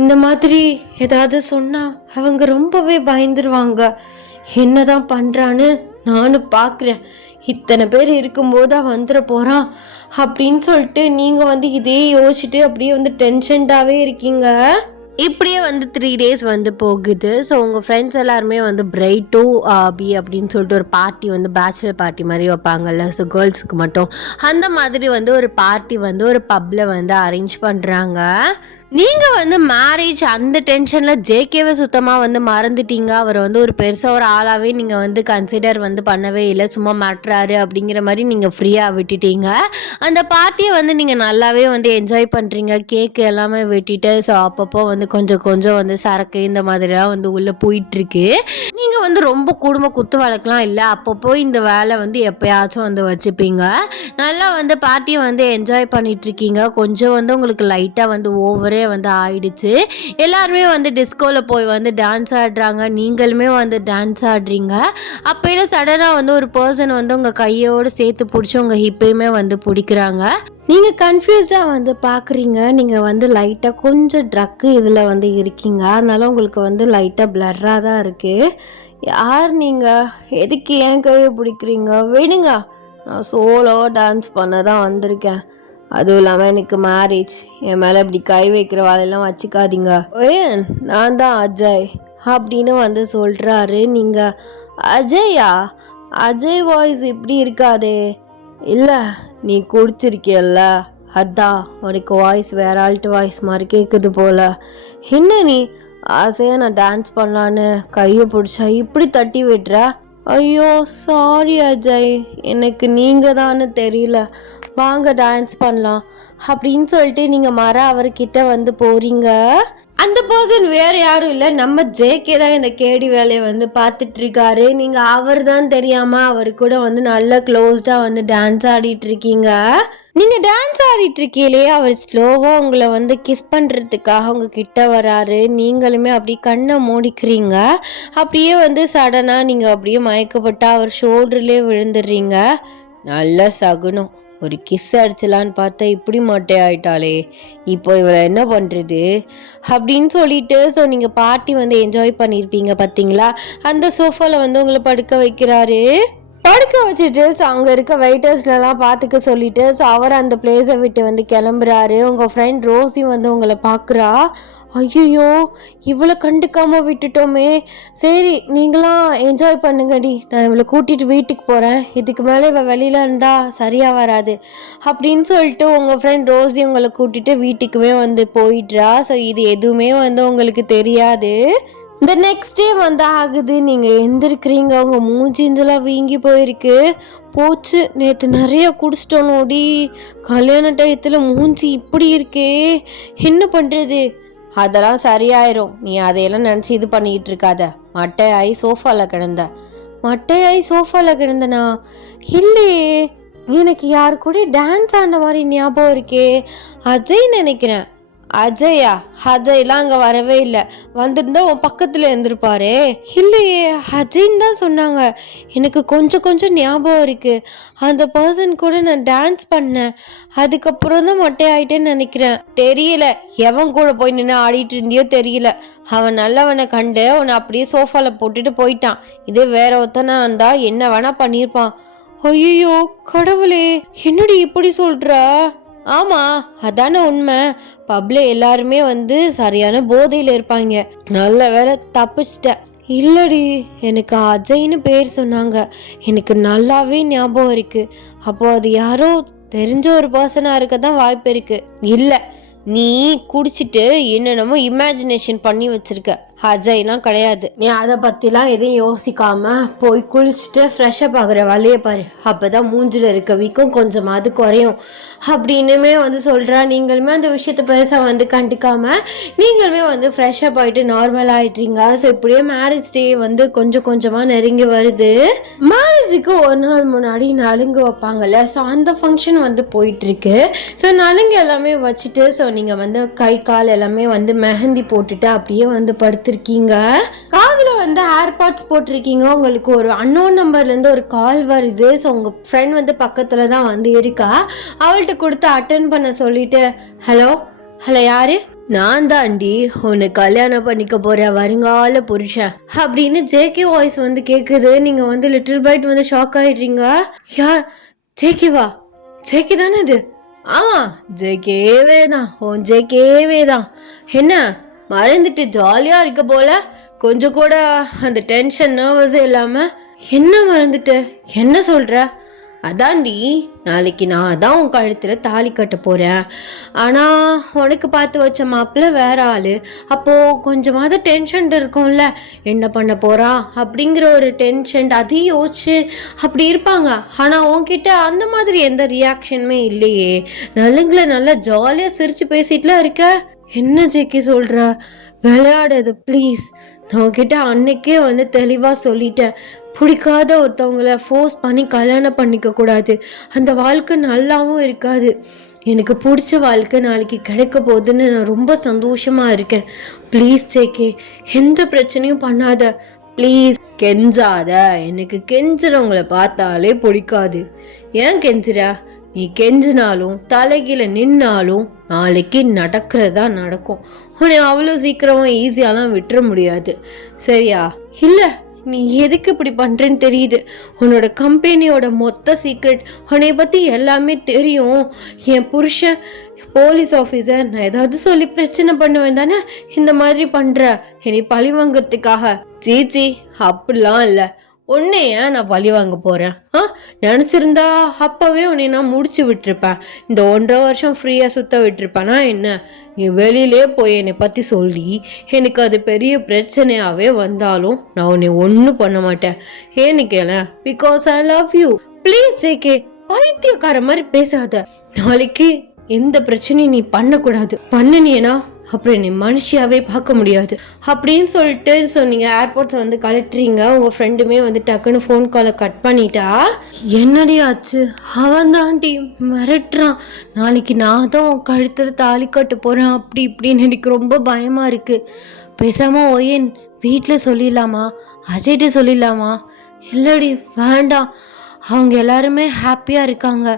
இந்த மாதிரி ஏதாவது சொன்னால் அவங்க ரொம்பவே பயந்துருவாங்க. என்னதான் பண்ணுறான்னு நானும் பார்க்குறேன். இத்தனை பேர் இருக்கும்போது வந்துட போகிறான் அப்படின்னு சொல்லிட்டு நீங்கள் வந்து இதே யோசிச்சுட்டு அப்படியே வந்து டென்ஷன்டாகவே இருக்கீங்க. இப்படியே வந்து 3 days வந்து போகுது. ஸோ உங்கள் ஃப்ரெண்ட்ஸ் எல்லாருமே வந்து பிரைட் டு பி அப்படின்னு சொல்லிட்டு ஒரு பார்ட்டி வந்து பேச்சுலர் பார்ட்டி மாதிரி வைப்பாங்கல்ல, ஸோ கேர்ள்ஸுக்கு மட்டும் அந்த மாதிரி வந்து ஒரு பார்ட்டி வந்து ஒரு பப்பில் வந்து அரேஞ்ச் பண்ணுறாங்க. நீங்கள் வந்து மேரேஜ் அந்த டென்ஷனில் ஜேகேவை சுத்தமாக வந்து மறந்துட்டீங்க. அவர் வந்து ஒரு பெருசாக ஒரு ஆளாகவே நீங்கள் வந்து கன்சிடர் வந்து பண்ணவே இல்லை. சும்மா மாட்டுறாரு அப்படிங்கிற மாதிரி நீங்கள் ஃப்ரீயாக விட்டுட்டீங்க. அந்த பார்ட்டியை வந்து நீங்கள் நல்லாவே வந்து என்ஜாய் பண்ணுறீங்க. கேக்கு எல்லாமே வெட்டிட்டு ஸோ அப்பப்போ வந்து கொஞ்சம் வந்து சரக்கு இந்த மாதிரிலாம் வந்து உள்ளே போயிட்டுருக்கு. நீங்கள் வந்து ரொம்ப குடும்ப குத்து வழக்கெலாம் இல்லை. அப்பப்போ இந்த வேலை வந்து எப்போயாச்சும் வந்து வச்சுப்பீங்க. நல்லா வந்து பார்ட்டியை வந்து என்ஜாய் பண்ணிகிட்ருக்கீங்க. கொஞ்சம் வந்து உங்களுக்கு லைட்டாக வந்து ஓவரே வந்து ஆயிடுச்சு. எல்லாருமே வந்து டிஸ்கோவில் போய் வந்து டான்ஸ் ஆடுறாங்க. நீங்களுமே வந்து டான்ஸ் ஆடுறீங்க. அப்போயில சடனாக வந்து ஒரு பர்சன் வந்து உங்கள் கையோடு சேர்த்து பிடிச்சி உங்கள் ஹிப்பையுமே வந்து பிடிக்கிறாங்க. நீங்கள் கன்ஃபியூஸ்டாக வந்து பார்க்குறீங்க. நீங்கள் வந்து லைட்டாக கொஞ்சம் ட்ரக்கு இதில் வந்து இருக்கீங்க. அதனால உங்களுக்கு வந்து லைட்டாக பிளர்ராக தான் இருக்குது. யார் நீங்கள்? எதுக்கு ஏன் கையை பிடிக்கிறீங்க? விடுங்க, நான் சோலோவாக டான்ஸ் பண்ண தான் வந்திருக்கேன். அதுவும் இல்லாமல் எனக்கு மேரேஜ். என் மேலே இப்படி கை வைக்கிற வேலையெல்லாம் வச்சுக்காதீங்க. ஏன் நான் தான் அஜய் அப்படின்னு வந்து சொல்கிறாரு. நீங்கள் அஜயா? அஜய் வாய்ஸ் இப்படி இருக்காதே. இல்லை, நீ குடிச்சிருக்கியல்ல, அதான் உனக்கு வாய்ஸ் வேற ஆல்ட்டு வாய்ஸ் மாதிரி கேட்குது போல். என்ன நீ ஆசையாக நான் டான்ஸ் பண்ணலான்னு கையை பிடிச்சா இப்படி தட்டி விட்டுற? ஐயோ சாரி அஜய், எனக்கு நீங்கள் தான்னு தெரியல, வாங்க டான்ஸ் பண்ணலாம் அப்படின்னு சொல்லிட்டு நீங்கள் அவர்கிட்ட வந்து போகிறீங்க. அந்த பர்சன் வேறு யாரும் இல்லை, நம்ம ஜேகே தான் இந்த கேடி வேலையை வந்து பார்த்துட்ருக்காரு. நீங்கள் அவர் தான் தெரியாமல் அவர் கூட வந்து நல்லா க்ளோஸ்டாக வந்து டான்ஸ் ஆடிட்டுருக்கீங்க. நீங்கள் டான்ஸ் ஆடிட்டுருக்கீங்களே, அவர் ஸ்லோவாக உங்களை வந்து கிஸ் பண்ணுறதுக்காக உங்கள் கிட்ட வராரு. நீங்களுமே அப்படி கண்ணை மூடிக்கிறீங்க. அப்படியே வந்து சடனாக நீங்கள் அப்படியே மயக்கப்பட்டு அவர் ஷோல்டர்லேயே விழுந்துடுறீங்க. நல்ல சகுனம். ஒரு கிஸ் அடிச்சலான்னு பார்த்தா இப்படி மொட்டை ஆயிட்டாளே, இப்போ இவளை என்ன பண்ணுறது அப்படின்னு சொல்லிட்டு ஸோ நீங்கள் பார்ட்டி வந்து என்ஜாய் பண்ணியிருப்பீங்க பார்த்தீங்களா. அந்த சோஃபாவில் வந்து உங்களை படுக்க வைக்கிறாரு. படுக்க வச்சுட்டு ஸோ அங்கே இருக்க வெயிட்டர்ஸ்லாம் பார்த்துக்க சொல்லிட்டு ஸோ அவர் அந்த பிளேஸை விட்டு வந்து கிளம்புறாரு. உங்கள் ஃப்ரெண்ட் ரோசி வந்து உங்களை பார்க்குறா. ஐயோ, இவ்வளோ கண்டுக்காமல் விட்டுட்டோமே. சரி, நீங்களாம் என்ஜாய் பண்ணுங்கடி, நான் இவளை கூட்டிகிட்டு வீட்டுக்கு போகிறேன். இதுக்கு மேலே இவள் வெளியில் இருந்தால் சரியாக வராது அப்படின்னு சொல்லிட்டு உங்கள் ஃப்ரெண்ட் ரோசி உங்களை கூட்டிகிட்டு வீட்டுக்குமே வந்து போயிடுறா. ஸோ இது எதுவுமே வந்து உங்களுக்கு தெரியாது. இந்த நெக்ஸ்ட் டே வந்து ஆகுது. நீங்கள் எந்திருக்கிறீங்க, உங்கள் மூஞ்சிந்தெல்லாம் வீங்கி போயிருக்கு. போச்சு, நேற்று நிறைய குடிச்சிட்டோம் நோடி, கல்யாண டயத்தில் மூஞ்சி இப்படி இருக்கே, என்ன பண்ணுறது? அதெல்லாம் சரியாயிரும், நீ அதையெல்லாம் நினச்சி இது பண்ணிக்கிட்டு இருக்காத. மட்டையாகி சோஃபாவில் கிடந்தனா? இல்லையே, எனக்கு யாரு கூட டான்ஸ் ஆடின மாதிரி ஞாபகம் இருக்கே, அஜய் நினைக்கிறேன். அஜயா? அஜய்லாம் அங்கே வரவே இல்லை. வந்திருந்தா உன் பக்கத்தில் இருந்திருப்பாரே. இல்லையே, அஜய்ன்னு தான் சொன்னாங்க. எனக்கு கொஞ்சம் கொஞ்சம் ஞாபகம் இருக்கு. அந்த பர்சன் கூட நான் டான்ஸ் பண்ணேன். அதுக்கப்புறம் தான் மொட்டையாயிட்டேன்னு நினைக்கிறேன். தெரியல எவன் கூட போய் நின்று ஆடிட்டு இருந்தியோ தெரியல. அவன் நல்லவனை கண்டு உன்னை அப்படியே சோஃபாவில் போட்டுட்டு போயிட்டான். இதே வேற ஒருத்தனா இருந்தா என்ன வேணா பண்ணியிருப்பான். ஐயோ கடவுளே, என்னடி இப்படி சொல்ற? ஆமா, அதான உண்மை. பப்ல எல்லாருமே சரியான போதையில இருப்பாங்க. நல்ல வேலை தப்பிச்சிட்ட. இல்லடி, எனக்கு அஜய்னு பேர் சொன்னாங்க. எனக்கு நல்லாவே ஞாபகம் இருக்கு. அப்போ அது யாரோ தெரிஞ்ச ஒரு பர்சனா இருக்க தான் வாய்ப்பு இருக்கு. இல்ல, நீ குடிச்சிட்டு என்னென்னமோ இமேஜினேஷன் பண்ணி வச்சிருக்க. அஜய்லாம் கிடையாது. நீ அதை பற்றிலாம் எதையும் யோசிக்காம போய் குளிச்சுட்டு ஃப்ரெஷ்ஷப் ஆகுற வழியை பாரு. அப்போ தான் மூஞ்சில் இருக்க வீக்கம் கொஞ்சமாவது குறையும் அப்படின்னுமே சொல்கிறா. நீங்களுமே அந்த விஷயத்த பெருசாக கண்டுக்காம நீங்களுமே ஃப்ரெஷ்ஷப் ஆகிட்டு நார்மல் ஆகிட்றீங்க. ஸோ இப்படியே மேரேஜ் டே கொஞ்சம் கொஞ்சமாக நெருங்கி வருது. மேரேஜுக்கு ஒரு நாள் முன்னாடி நலுங்கு வைப்பாங்கல்ல, ஸோ அந்த ஃபங்க்ஷன் போயிட்டுருக்கு. ஸோ நலுங்கு எல்லாமே வச்சுட்டு ஸோ நீங்கள் கை கால் எல்லாமே மெஹந்தி போட்டுட்டு அப்படியே படுத்து இருக்கீங்க. காதுல ஏர்பாட்ஸ் போட்டிருக்கீங்க. உங்களுக்கு ஒரு அன்னோன் நம்பர்ல இருந்து ஒரு கால் வருது. ஸோ உங்க ஃப்ரெண்ட் பக்கத்துல தான் இருக்கா. அவள்கிட்ட கொடுத்து அட்டன் பண்ண சொல்லிட்டு, ஹலோ ஹலோ யாரு? நான் தாண்டி உன்னை கல்யாணம் பண்ணிக்க போற வருங்கால புருஷன் அப்படின்னு ஜேகே வாய்ஸ் கேக்குது. நீங்க லிட்டில் பைட் ஷாக் ஆயிடுறீங்க. யா ஜேகேவா? ஜேகே தானே இது? ஆமா, ஜேகேவே தான். உன் ஜேகேவே தான். என்ன மறந்துட்டு ஜாலியா இருக்க போல? கொஞ்சம் கூட அந்த டென்ஷன் நர்வஸே இல்லாம என்ன மறந்துட்டு என்ன சொல்ற? அதாண்டி, நாளைக்கு நான் தான் உன் கழுத்துல தாலி கட்ட போறேன். ஆனா உனக்கு பார்த்து வச்ச மாப்பிள்ள வேற ஆளு. அப்போ கொஞ்சமாவது டென்ஷன் இருக்கும்ல, என்ன பண்ண போறான் அப்படிங்கிற ஒரு டென்ஷன், அதையும் யோசிச்சு அப்படி இருப்பாங்க. ஆனா உன்கிட்ட அந்த மாதிரி எந்த ரியாக்ஷனுமே இல்லையே. நலுங்குல நல்லா ஜாலியா சிரிச்சு பேசிட்டுலாம் இருக்க. என்ன ஜேகே சொல்ற? விளையாடாது ப்ளீஸ். நான் கிட்ட அன்னைக்கே தெளிவாக சொல்லிட்டேன். பிடிக்காத ஒருத்தவங்களை ஃபோர்ஸ் பண்ணி கல்யாணம் பண்ணிக்க கூடாது. அந்த வாழ்க்கை நல்லாவும் இருக்காது. எனக்கு பிடிச்ச வாழ்க்கை நாளைக்கு கிடைக்க போகுதுன்னு நான் ரொம்ப சந்தோஷமா இருக்கேன். ப்ளீஸ் ஜேகே, எந்த பிரச்சனையும் பண்ணாத ப்ளீஸ். கெஞ்சாத. எனக்கு கெஞ்சுறவங்களை பார்த்தாலே பிடிக்காது. ஏன் கெஞ்சுற? நீ கெஞ்சினாலும் தலைகீழ நின்னாலும் நாளைக்கு நடக்கிறதா நடக்கும். உன்னை அவ்வளோ சீக்கிரமா ஈஸியாலாம் விட்டுற முடியாது, சரியா? இல்லை, நீ எதுக்கு இப்படி பண்றேன்னு தெரியுது. உன்னோட கம்பெனியோட மொத்த சீக்ரெட், உன்னை பத்தி எல்லாமே தெரியும். என் புருஷன் போலீஸ் ஆஃபீஸர். நான் ஏதாவது சொல்லி பிரச்சனை பண்ணுவேன் தானே இந்த மாதிரி பண்ற? என்னை பழி வாங்கறதுக்காக? ஜீஜி, அப்படிலாம் இல்லை. உன்னைய நான் பழி வாங்க போறேன். நினைச்சிருந்தா அப்பவே உன்னை நான் முடிச்சு விட்டுருப்பேன். இந்த 1.5 வருஷம் ஃப்ரீயா சுத்த விட்டுருப்பேனா என்ன? நீ வெளியிலே போய் என்னை பத்தி சொல்லி எனக்கு அது பெரிய பிரச்சனையாவே வந்தாலும் நான் உன்னை ஒன்றும் பண்ண மாட்டேன். ஏன்னு கேள, because I love you. Please JK, பைத்தியக்கார மாதிரி பேசாத. நாளைக்கு எந்த பிரச்சனையும் நீ பண்ணக்கூடாது. பண்ணினேனா அப்புறம் நீ மனுஷியாவே பார்க்க முடியாது அப்படின்னு சொல்லிட்டு ஸோ நீங்கள் ஏர்போர்ட்ஸ் கலட்டுறீங்க. உங்கள் ஃப்ரெண்டுமே டக்குன்னு ஃபோன் காலை கட் பண்ணிட்டா. என்னடி ஆச்சு? அவன் தாண்டி மிரட்டுறான். நாளைக்கு நான் தான் உன் கழுத்தில் தாலி கட்ட போகிறேன் அப்படி இப்படின்னு. எனக்கு ரொம்ப பயமாக இருக்குது. பேசாமல் ஒயன் வீட்டில் சொல்லிடலாமா? அஜய்கிட்ட சொல்லிடலாமா? இல்லடி வேண்டாம், அவங்க எல்லாருமே ஹாப்பியாக இருக்காங்க.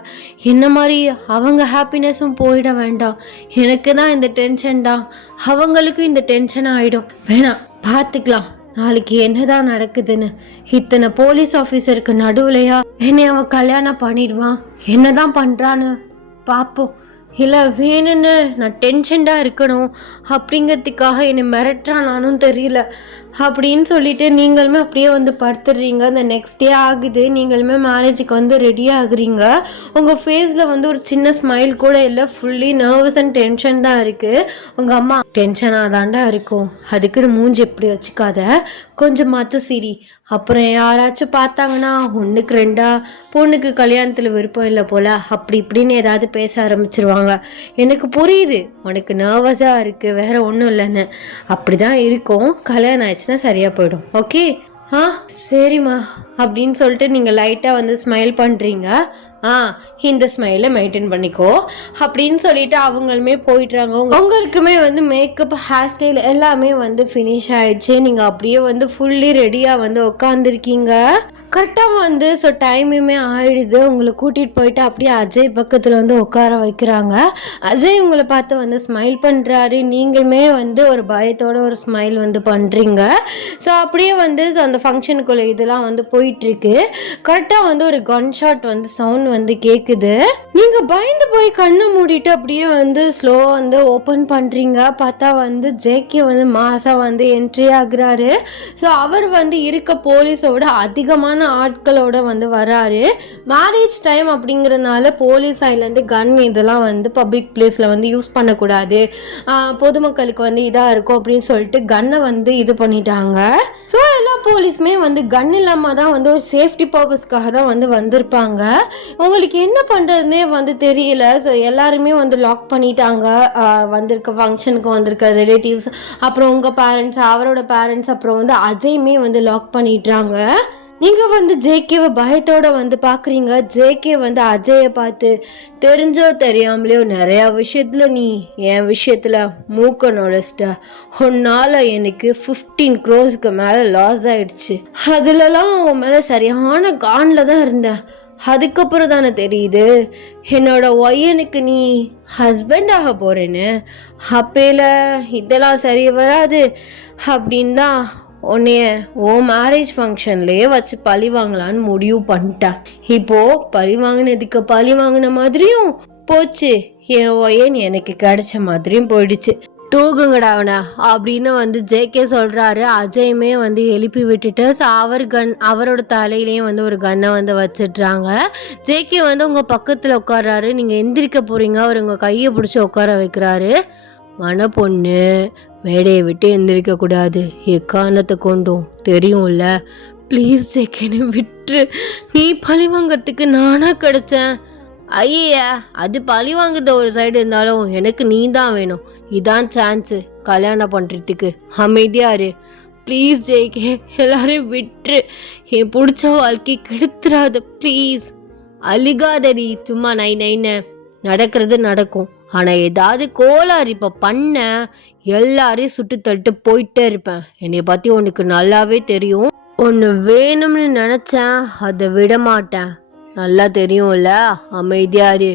என்ன மாதிரி அவங்க ஹாப்பினஸும் போயிட வேண்டாம். எனக்கு தான் இந்த டென்ஷன் தான், அவங்களுக்கும் இந்த டென்ஷன் ஆகிடும். வேணாம், பார்த்துக்கலாம் நாளைக்கு என்னதான் நடக்குதுன்னு. இத்தனை போலீஸ் ஆஃபீஸருக்கு நடுவுலையா என்னை அவன் கல்யாணம் பண்ணிடுவான்? என்னதான் பண்ணுறான்னு பார்ப்போம். இல்லை வேணும்னு நான் டென்ஷன்டாக இருக்கணும் அப்படிங்கிறதுக்காக என்னை மிரட்டுறானானும் தெரியல அப்படின்னு சொல்லிட்டு நீங்களுமே அப்படியே படுத்துடுறீங்க. அந்த நெக்ஸ்ட் டே ஆகுது. நீங்களுமே மேரேஜுக்கு ரெடி ஆகுறீங்க. உங்கள் ஃபேஸில் ஒரு சின்ன ஸ்மைல் கூட இல்லை. ஃபுல்லி நர்வஸ் அண்ட் டென்ஷன் தான் இருக்குது. உங்கள் அம்மா டென்ஷனாக தாண்டா இருக்கும், அதுக்குன்னு மூஞ்சி எப்படி வச்சுக்காத, கொஞ்சமாச்சும் சிரி. அப்புறம் யாராச்சும் பார்த்தாங்கன்னா 1க்கு 2 பொண்ணுக்கு கல்யாணத்தில் விருப்பம் இல்லை போல் அப்படி இப்படின்னு ஏதாவது பேச ஆரம்பிச்சிருவாங்க. எனக்கு புரியுது உனக்கு நர்வஸாக இருக்குது, வேற ஒன்றும் இல்லைன்னு. அப்படி தான் இருக்கும். கல்யாணம் ஆயிடுச்சுன்னா சரியாக போயிடும். ஓகே? சரிம்மா அப்படின்னு சொல்லிட்டு நீங்கள் லைட்டாக ஸ்மைல் பண்ணுறீங்க. இந்த ஸ்மைலை மெயின்டைன் பண்ணிக்கோ அப்படின்னு சொல்லிட்டு அவங்களுமே போயிட்டுறாங்க. உங்களுக்குமே வந்து மேக்கப், ஹேர் ஸ்டைல் எல்லாமே வந்து ஃபினிஷ் ஆயிடுச்சு. நீங்கள் அப்படியே வந்து ஃபுல்லி ரெடியாக வந்து உட்காந்துருக்கீங்க. கரெக்டாக வந்து ஸோ டைமுமே ஆயிடுது. உங்களை கூட்டிகிட்டு போயிட்டு அப்படியே அஜய் பக்கத்தில் வந்து உட்கார வைக்கிறாங்க. அஜய் உங்களை பார்த்து வந்து ஸ்மைல் பண்ணுறாரு. நீங்களுமே வந்து ஒரு பயத்தோட ஒரு ஸ்மைல் வந்து பண்ணுறீங்க. ஸோ அப்படியே வந்து ஸோ அந்த ஃபங்க்ஷனுக்குள்ளே இதெல்லாம் வந்து போயிட்டுருக்கு. கரெக்டாக வந்து ஒரு கன் ஷாட் வந்து சவுண்ட் வந்து கேட்குது. நீங்கள் பயந்து போய் கண்ணை மூடிட்டு அப்படியே வந்து ஸ்லோ வந்து ஓப்பன் பண்ணுறீங்க. பார்த்தா வந்து ஜேகே வந்து மாசாக வந்து என்ட்ரி ஆகுறாரு. ஸோ அவர் வந்து இருக்க போலீஸோட அதிகமான ஆட்களோட வந்து வராரு. மேரேஜ் டைம் அப்படிங்கிறதுனால போலீஸ் சைட்லேருந்து கன் இதெல்லாம் வந்து பப்ளிக் பிளேஸில் வந்து யூஸ் பண்ணக்கூடாது, பொதுமக்களுக்கு வந்து இதாக இருக்கும் அப்படின்னு சொல்லிட்டு கன்னை வந்து இது பண்ணிட்டாங்க. ஸோ எல்லா போலீஸுமே வந்து கன் இல்லாமல் தான் வந்து ஒரு சேஃப்டி பர்பஸ்க்காக தான் வந்து வந்திருப்பாங்க. உங்களுக்கு என்ன பண்ணுறதுனே வந்து தெரியல. ஸோ எல்லாருமே வந்து லாக் பண்ணிட்டாங்க. வந்திருக்க ஃபங்க்ஷனுக்கு வந்திருக்க ரிலேட்டிவ்ஸ், அப்புறம் உங்கள் பேரண்ட்ஸ், அவரோட பேரண்ட்ஸ், அப்புறம் வந்து அஜய்மே வந்து லாக் பண்ணிட்டாங்க. நீங்கள் வந்து ஜேகேவை பயத்தோடு வந்து பார்க்குறீங்க. ஜேகே வந்து அஜயை பார்த்து தெரிஞ்சோ தெரியாமலையோ நிறையா விஷயத்தில் நீ என் விஷயத்தில் மூக்க நுழைச்சிட்ட. உன்னால் எனக்கு 15 crores மேலே லாஸ் ஆயிடுச்சு. அதுலலாம் உன் மேலே சரியான கானில் தான் இருந்தேன். அதுக்கப்புறம் தானே தெரியுது என்னோட ஒய்யனுக்கு நீ ஹஸ்பண்ட் ஆக போகிறேன்னு. அப்பையில் இதெல்லாம் சரி வராது அப்படின்னு தான் உன்னைய ஓ மேரேஜ் ஃபங்க்ஷன்லேயே வச்சு பழி வாங்கலான்னு முடிவு பண்ணிட்டேன். இப்போது பழி வாங்கினதுக்கு பழி வாங்கின மாதிரியும் போச்சு, என் ஒய்யன் எனக்கு கிடைச்ச மாதிரியும் போயிடுச்சு. தூக்குங்கடா அவனை அப்படின்னு வந்து ஜேகே சொல்கிறாரு. அஜயுமே வந்து எழுப்பி விட்டுட்டு ஸோ அவரோட தலையிலையும் வந்து ஒரு கன்னை வந்து வச்சிட்றாங்க. ஜேகே வந்து உங்கள் பக்கத்தில் உட்கார்றாரு. நீங்கள் எந்திரிக்க போகிறீங்க. அவர் உங்கள் கையை பிடிச்சி உட்கார வைக்கிறாரு. மன பொண்ணு மேடையை விட்டு எந்திரிக்கக்கூடாது, எக்காரணத்தை கொண்டும் தெரியும்ல. ப்ளீஸ் ஜேகேன்னு விட்டுரு. நீ பழி வாங்கிறதுக்கு நானாக கிடைச்சேன். ஐயா, அது பழி வாங்குறது ஒரு சைடு இருந்தாலும் எனக்கு நீ தான் வேணும். இதான் சான்ஸு கல்யாணம் பண்ணுறதுக்கு. அமைதியாரு ப்ளீஸ் ஜெய்கே, எல்லாரையும் விட்டுரு. என் பிடிச்ச வாழ்க்கை கெடுத்துறாத ப்ளீஸ். அழுகாதடி, சும்மா நைன்னு நடக்கிறது நடக்கும். ஆனால் ஏதாவது கோளாறு இப்போ பண்ண எல்லாரையும் சுட்டு தட்டு போயிட்டே இருப்பேன். என்னை பற்றி உனக்கு நல்லாவே தெரியும். ஒன்று வேணும்னு நினச்சேன், அதை விட மாட்டேன். நல்லா தெரியும்ல, அமைதியாரு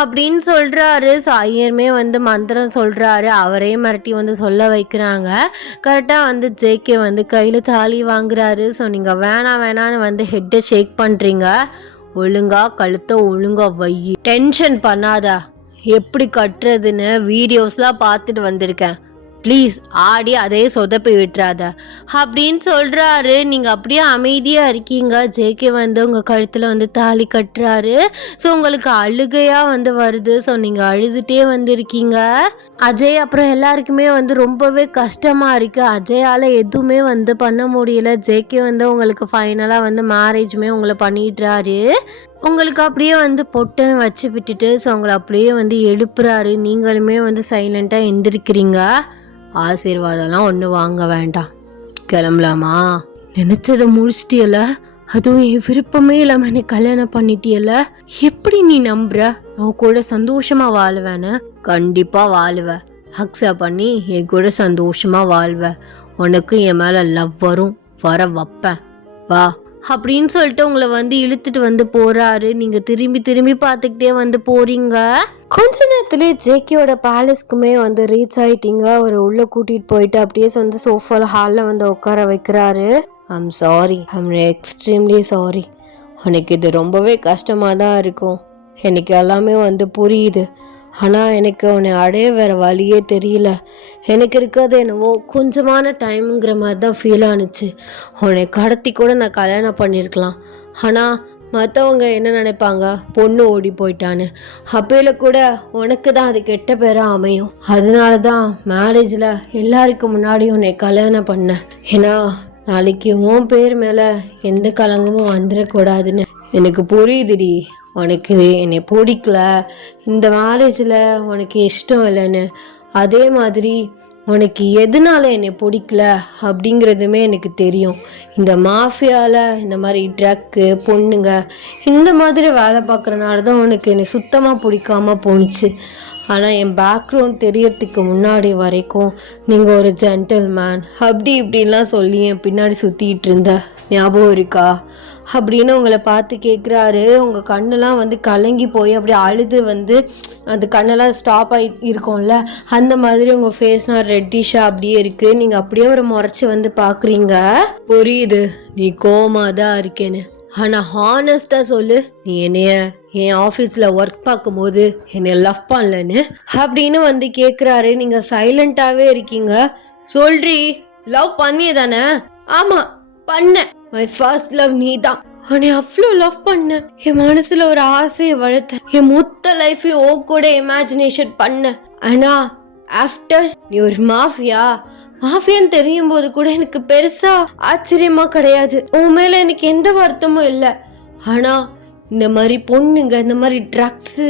அப்படின்னு சொல்கிறாரு. ஸோ ஐயருமே வந்து மந்திரம் சொல்கிறாரு. அவரே மிரட்டி வந்து சொல்ல வைக்கிறாங்க. கரெக்டாக வந்து ஜேகே வந்து கையில் தாலி வாங்குறாரு. ஸோ நீங்கள் வேணான்னு வந்து ஹெட்டை ஷேக் பண்ணுறீங்க. ஒழுங்கா கழுத்தை ஒழுங்கா வை, டென்ஷன் பண்ணாத. எப்படி கட்டுறதுன்னு வீடியோஸ்லாம் பார்த்துட்டு வந்திருக்கேன். ப்ளீஸ் ஆடி அதே சொதப்பி விட்டுறாத அப்படின்னு சொல்கிறாரு. நீங்கள் அப்படியே அமைதியாக இருக்கீங்க. ஜேகே வந்து உங்கள் கழுத்தில் வந்து தாலி கட்டுறாரு. ஸோ உங்களுக்கு அழுகையாக வந்து வருது. ஸோ நீங்கள் அழுதுகிட்டே வந்து இருக்கீங்க. அஜய் அப்புறம் எல்லாருக்குமே வந்து ரொம்பவே கஷ்டமாக இருக்குது. அஜயால் எதுவுமே வந்து பண்ண முடியல. ஜேகே வந்து உங்களுக்கு ஃபைனலாக வந்து மேரேஜுமே உங்களை பண்ணிடுறாரு. உங்களுக்கு அப்படியே வந்து பொட்டை வச்சு விட்டுட்டு ஸோ உங்களை அப்படியே வந்து எழுப்புறாரு. நீங்களுமே வந்து சைலண்ட்டாக எந்திரிக்கிறீங்க. ஆசீர்வாதம்லாம் ஒன்றும் வாங்க வேண்டாம், கிளம்பலாமா? நினச்சதை முடிச்சிட்டியல, அதுவும் என் விருப்பமே இல்லாமல் என்னை கல்யாணம் பண்ணிட்டியல. எப்படி நீ நம்புற நான் கூட சந்தோஷமாக வாழ்வேன்னு? கண்டிப்பாக வாழ்வேன். அக்செப்ட் பண்ணி என் கூட சந்தோஷமாக வாழ்வேன். உனக்கு என் மேலே லவ் வரும், வர வைப்பேன், வா அப்படின்னு சொல்லிட்டு உங்களை வந்து இழுத்துட்டு வந்து போறாரு. நீங்க திரும்பி பார்த்துக்கிட்டே வந்து போறீங்க. கொஞ்ச நேரத்துலேயே ஜேகேயோட பேலஸ்க்குமே வந்து ரீச் ஆயிட்டீங்க. அவர் உள்ள கூட்டிட்டு போயிட்டு அப்படியே வந்து சோஃபால ஹாலில் வந்து உட்கார வைக்கிறாரு. I'm sorry, I'm extremely sorry. உனக்கு இது ரொம்பவே கஷ்டமாக தான் இருக்கும், எனக்கு எல்லாமே வந்து புரியுது. ஆனால் எனக்கு உன்னை அடைய வேறு வழியே தெரியல. எனக்கு இருக்கிறது என்னவோ கொஞ்சமான டைமுங்கிற மாதிரி தான் ஃபீல் ஆணுச்சு. உன்னை கடத்தி கூட நான் கல்யாணம் பண்ணியிருக்கலாம். ஆனால் மற்றவங்க என்ன நினைப்பாங்க, பொண்ணு ஓடி போயிட்டான்னு. அப்பையில் கூட உனக்கு தான் அது கெட்ட பேராக அமையும். அதனால தான் மேரேஜில் எல்லாருக்கும் முன்னாடி உன்னை கல்யாணம் பண்ணேன். ஏன்னா நாளைக்கு உன் பேர் மேலே எந்த கலங்கமும் வந்துடக்கூடாதுன்னு. எனக்கு புரியுதுடி, உனக்கு என்னை பிடிக்கல, இந்த மேரேஜில் உனக்கு இஷ்டம் இல்லைன்னு. அதே மாதிரி உனக்கு எதனால என்னை பிடிக்கல அப்படிங்கிறதுமே எனக்கு தெரியும். இந்த மாஃபியாவில் இந்த மாதிரி ட்ரக்கு பொண்ணுங்க இந்த மாதிரி வேலை பார்க்குறனால தான் உனக்கு என்னை சுத்தமாக பிடிக்காம போணுச்சு. ஆனால் என் பேக்ரவுண்ட் தெரியறதுக்கு முன்னாடி வரைக்கும் நீங்கள் ஒரு ஜென்டில்மேன் அப்படி இப்படின்லாம் சொல்லி என் பின்னாடி சுற்றிக்கிட்டு இருந்த ஞாபகம் இருக்கா அப்படின்னு உங்களை பார்த்து கேட்குறாரு. உங்கள் கண்ணெல்லாம் வந்து கலங்கி போய் அப்படியே அழுது வந்து அந்த கண்ணெல்லாம் ஸ்டாப் ஆகி இருக்கும்ல, அந்த மாதிரி உங்கள் ஃபேஸ்லாம் ரெட்டிஷாக அப்படியே இருக்குது. நீங்கள் அப்படியே ஒரு முறைச்சி வந்து பார்க்குறீங்க. புரியுது நீ கோமா தான் இருக்கேன்னு, ஆனால் ஹானஸ்டாக சொல்லு, நீ என்னைய என் ஆஃபீஸில் ஒர்க் பார்க்கும்போது என்னை லவ் பண்ணலன்னு அப்படின்னு வந்து கேட்குறாரு. நீங்கள் சைலண்ட்டாகவே இருக்கீங்க. சொல்றி, லவ் பண்ணியே தானே? ஆமாம் பண்ண. மை ஃபர்ஸ்ட் லவ் நீ தான். உன்னை அவ்வளோ லவ் பண்ண. என் மனசுல ஒரு ஆசையை வளர்த்த. என் மொத்த லைஃபையும் ஓ கூட இமேஜினேஷன் பண்ண. ஆனா ஆஃப்டர் நீ ஒரு மாஃபியான்னு தெரியும் போது கூட எனக்கு பெருசா ஆச்சரியமா கிடையாது. உன் மேல எனக்கு எந்த வருத்தமும் இல்லை. ஆனா இந்த மாதிரி பொண்ணுங்க, இந்த மாதிரி ட்ரக்ஸு,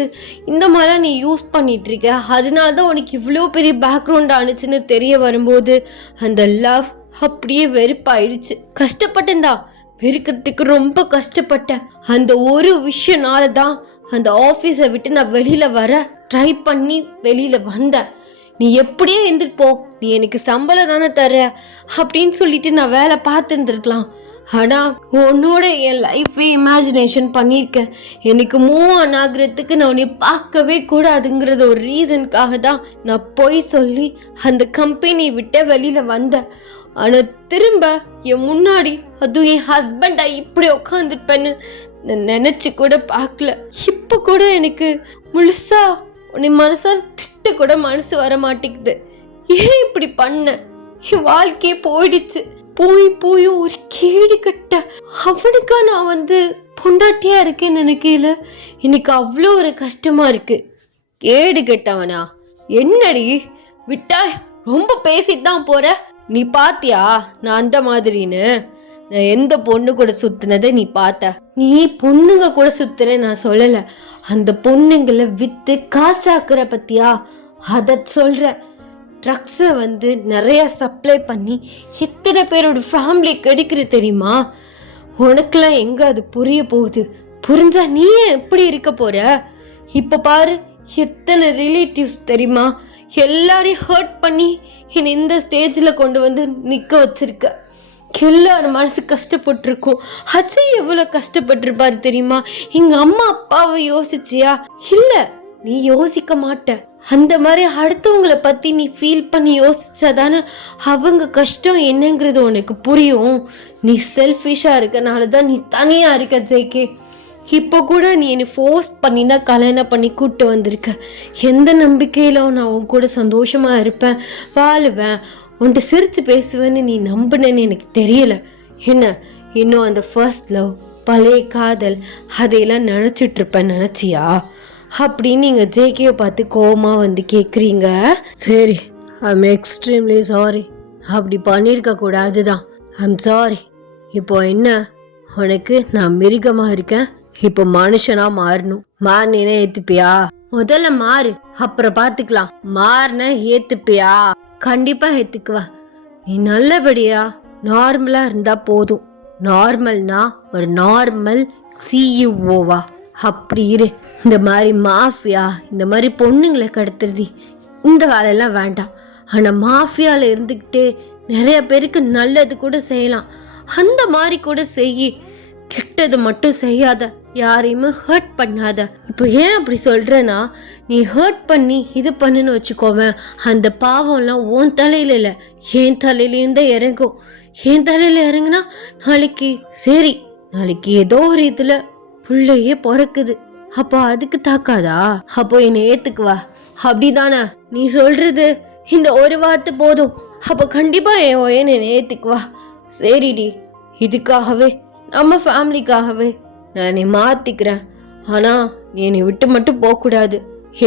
இந்த மாதிரிலாம் நீ யூஸ் பண்ணிட்டு இருக்க. அதனால தான் உனக்கு இவ்வளோ பெரிய பேக்ரவுண்ட் ஆனிச்சுன்னு தெரிய வரும்போது அந்த லவ் அப்படியே வெறுப்பாயிடுச்சு. கஷ்டப்பட்டேன்தா, வெறுக்கிறதுக்கு ரொம்ப கஷ்டப்பட்டேன். அந்த ஒரு விஷயனால தான் அந்த ஆஃபீஸை விட்டு நான் வெளியில் வர ட்ரை பண்ணி வெளியில் வந்தேன். நீ எப்படியே இருந்துட்டு போ, நீ எனக்கு சம்பளம் தானே தர அப்படின்னு சொல்லிட்டு நான் வேலை பார்த்துருந்துருக்கலாம். ஆனால் உன்னோட என் லைஃபே இமேஜினேஷன் பண்ணியிருக்கேன். எனக்கு மூவ் ஆன் ஆகிறதுக்கு நான் உன்னை பார்க்கவே கூடாதுங்கிறது ஒரு ரீசனுக்காக தான் நான் போய் சொல்லி அந்த கம்பெனி விட்டு வெளியில் வந்தேன். ஆனால் திரும்ப என் முன்னாடி அதுவும் என் ஹஸ்பண்டாக இப்படி உட்காந்துருப்பேன்னு நான் நினச்சி கூட பார்க்கல. இப்போ கூட எனக்கு முழுசா உன்னை மனசால் திட்ட கூட மனசு வர மாட்டேங்குது. ஏன் இப்படி பண்ண? என் வாழ்க்கையே போயிடுச்சு. போயும் ஒரு கேடு கட்ட அவனுக்கா நான் வந்து பொண்டாட்டியா இருக்கேன்னு நினைக்கல. எனக்கு அவ்வளோ ஒரு கஷ்டமா இருக்கு. கேடு கெட்டவனா? என்னடி விட்டா ரொம்ப பேசிட்டு தான் போற. நீ பாத்தியா நான் அந்த மாதிரின்னு? நான் எந்த பொண்ணு கூட சுத்தினதை நீ பார்த்த? நீ பொண்ணுங்க கூட சுத்துற நான் சொல்லல. அந்த பொண்ணுங்களை வித்து காசாக்குற பத்தியா அத சொல்ற. ட்ரக்ஸை வந்து நிறைய சப்ளை பண்ணி எத்தனை பேரோட ஃபேமிலி கிடைக்கிற தெரியுமா? உனக்கெல்லாம் எங்க அது புரிய போகுது? புரிஞ்சா நீயே எப்படி இருக்க போற? இப்ப பாரு எத்தனை ரிலேட்டிவ்ஸ் தெரியுமா, எல்லாரையும் ஹர்ட் பண்ணி என்னை இந்த ஸ்டேஜில் கொண்டு வந்து நிற்க வச்சிருக்க. எல்லாரும் மனசு கஷ்டப்பட்டிருக்கும். அஜய் எவ்வளோ கஷ்டப்பட்டிருப்பாரு தெரியுமா? எங்கள் அம்மா அப்பாவை யோசிச்சியா? இல்லை, நீ யோசிக்க மாட்ட. அந்த மாதிரி அடுத்தவங்களை பற்றி நீ ஃபீல் பண்ணி யோசிச்சாதானே அவங்க கஷ்டம் என்னங்கிறது உனக்கு புரியும். நீ செல்ஃபிஷாக இருக்கனால தான் நீ தனியாக இருக்க ஜெய்கே. இப்போ கூட நீ என்னை ஃபோர்ஸ் பண்ணி தான் கல்யாணம் பண்ணி கூப்பிட்டு வந்திருக்க. எந்த நம்பிக்கையில் நான் உன் கூட சந்தோஷமாக இருப்பேன், வாழுவேன், உன்ட்டு சிரித்து பேசுவேன்னு நீ நம்பினேன்னு எனக்கு தெரியல. என்ன இன்னும் அந்த ஃபர்ஸ்ட் லவ், பழைய காதல் அதையெல்லாம் நினச்சிட்ருப்பேன் நினச்சியா அப்படின்னு நீங்கள் ஜேகேவை பார்த்து கோவமாக வந்து கேட்குறீங்க. சரி, ஐம் எக்ஸ்ட்ரீம்லி சாரி. அப்படி பண்ணியிருக்க கூடாது தான். I'm sorry. இப்போ என்ன, உனக்கு நான் மிருகமாக இருக்கேன், இப்போ மனுஷனா மாறணும். மாறினே ஏத்துப்பியா? முதல்ல மாறு, அப்புறம் பார்த்துக்கலாம். மாறின ஏத்துப்பியா? கண்டிப்பா ஏத்துக்குவா. நீ நல்லபடியா நார்மலா இருந்தா போதும். நார்மல்னா ஒரு நார்மல் சிஇஓவா அப்படி இரு. இந்த மாதிரி மாஃபியா, இந்த மாதிரி பொண்ணுங்களை கடத்துறது, இந்த வேலையெல்லாம் வேண்டாம். ஆனால் மாஃபியாவில் இருந்துக்கிட்டே நிறைய பேருக்கு நல்லது கூட செய்யலாம். அந்த மாதிரி கூட செய்யி, கெட்டது மட்டும் செய்யாத, யாரையுமே ஹர்ட் பண்ணாத. இப்போ ஏன் அப்படி சொல்கிறேன்னா, நீ ஹர்ட் பண்ணி இது பண்ணுன்னு வச்சுக்கோவேன், அந்த பாவம்லாம் உன் தலையில் இல்லை, என் தலையிலேருந்தே இறங்கும். என் தலையில் இறங்குனா நாளைக்கு சரி, நாளைக்கு ஏதோ ஒரு இதில் பிள்ளையே பிறக்குது, அப்போ அதுக்கு தாக்காதா? அப்போ என்னை ஏற்றுக்குவா, அப்படிதானே? நீ சொல்கிறது இந்த ஒரு வார்த்தை போதும், அப்போ கண்டிப்பாக என்னை ஏற்றுக்குவா. சரிடி, இதுக்காகவே நம்ம ஃபேமிலிக்காகவே நான் என்னை மாற்றிக்கிறேன். ஆனால் நீ என்னை விட்டு மட்டும் போகக்கூடாது.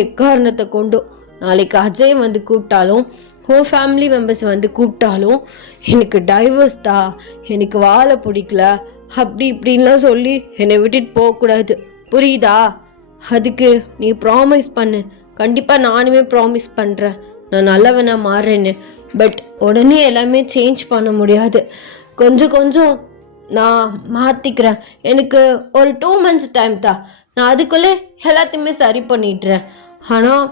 எக்காரணத்தை கொண்டும் நாளைக்கு அஜய் வந்து கூப்பிட்டாலும், உன் ஃபேமிலி மெம்பர்ஸ் வந்து கூப்பிட்டாலும், எனக்கு டைவர்ஸ் தான், எனக்கு வாழ பிடிக்கல, அப்படி இப்படின்லாம் சொல்லி என்னை விட்டுட்டு போகக்கூடாது. புரியுதா? அதுக்கு நீ ப்ராமிஸ் பண்ணு. கண்டிப்பாக நானுமே ப்ராமிஸ் பண்ணுறேன் நான் நல்லவனா மாறுறேன்னு. பட் உடனே எல்லாமே சேஞ்ச் பண்ண முடியாது. கொஞ்சம் கொஞ்சம் நான் மாற்றிக்கிறேன். எனக்கு ஒரு 2 months டைம் தான். நான் அதுக்குள்ளே எல்லாத்தையுமே சரி பண்ணிடுறேன். ஆனால்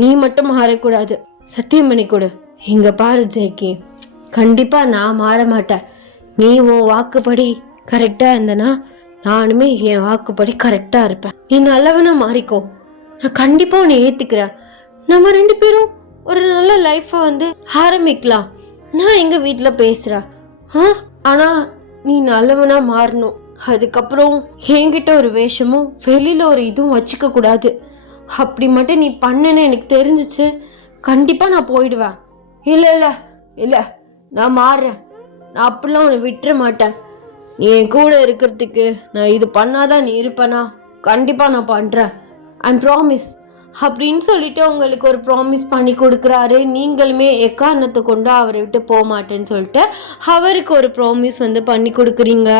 நீ மட்டும் மாறக்கூடாது. சத்தியம் பண்ணி கொடு. இங்கே பாரு ஜேகே, கண்டிப்பாக நான் மாற மாட்டேன். நீ உன் வாக்குப்படி கரெக்டாக இருந்தனா நானுமே என் வாக்குப்படி கரெக்டாக இருப்பேன். நீ நல்லவனா மாறிக்கோ. நான் கண்டிப்பாக உன்னை ஏற்றுக்கிறேன். நம்ம 2 பேரும் ஒரு நல்ல லைஃப்பை வந்து ஆரம்பிக்கலாம். நான் எங்கள் வீட்டில் பேசுகிறேன். ஆனால் நீ நல்லவனா மாறணும். அதுக்கப்புறம் என்கிட்ட ஒரு வேஷமும் வெளியில் ஒரு இதுவும் வச்சுக்க கூடாது. அப்படி மட்டும் நீ பண்ணேன்னு எனக்கு தெரிஞ்சிச்சு, கண்டிப்பாக நான் போயிடுவேன். இல்லை இல்லை இல்லை, நான் மாறுறேன். நான் அப்படிலாம் உன்னை விட்டுற மாட்டேன். நீ என் கூட இருக்கிறதுக்கு நான் இது பண்ணாதான் நீ இருப்பேனா? கண்டிப்பாக நான் பண்ணுறேன். ஐம் ப்ராமிஸ் அப்படின்னு சொல்லிட்டு உங்களுக்கு ஒரு ப்ராமிஸ் பண்ணி கொடுக்குறாரு. நீங்களுமே எக்காரணத்தை கொண்டு அவரை விட்டு போக மாட்டேன்னு சொல்லிட்டு அவருக்கு ஒரு ப்ராமிஸ் வந்து பண்ணி கொடுக்குறீங்க.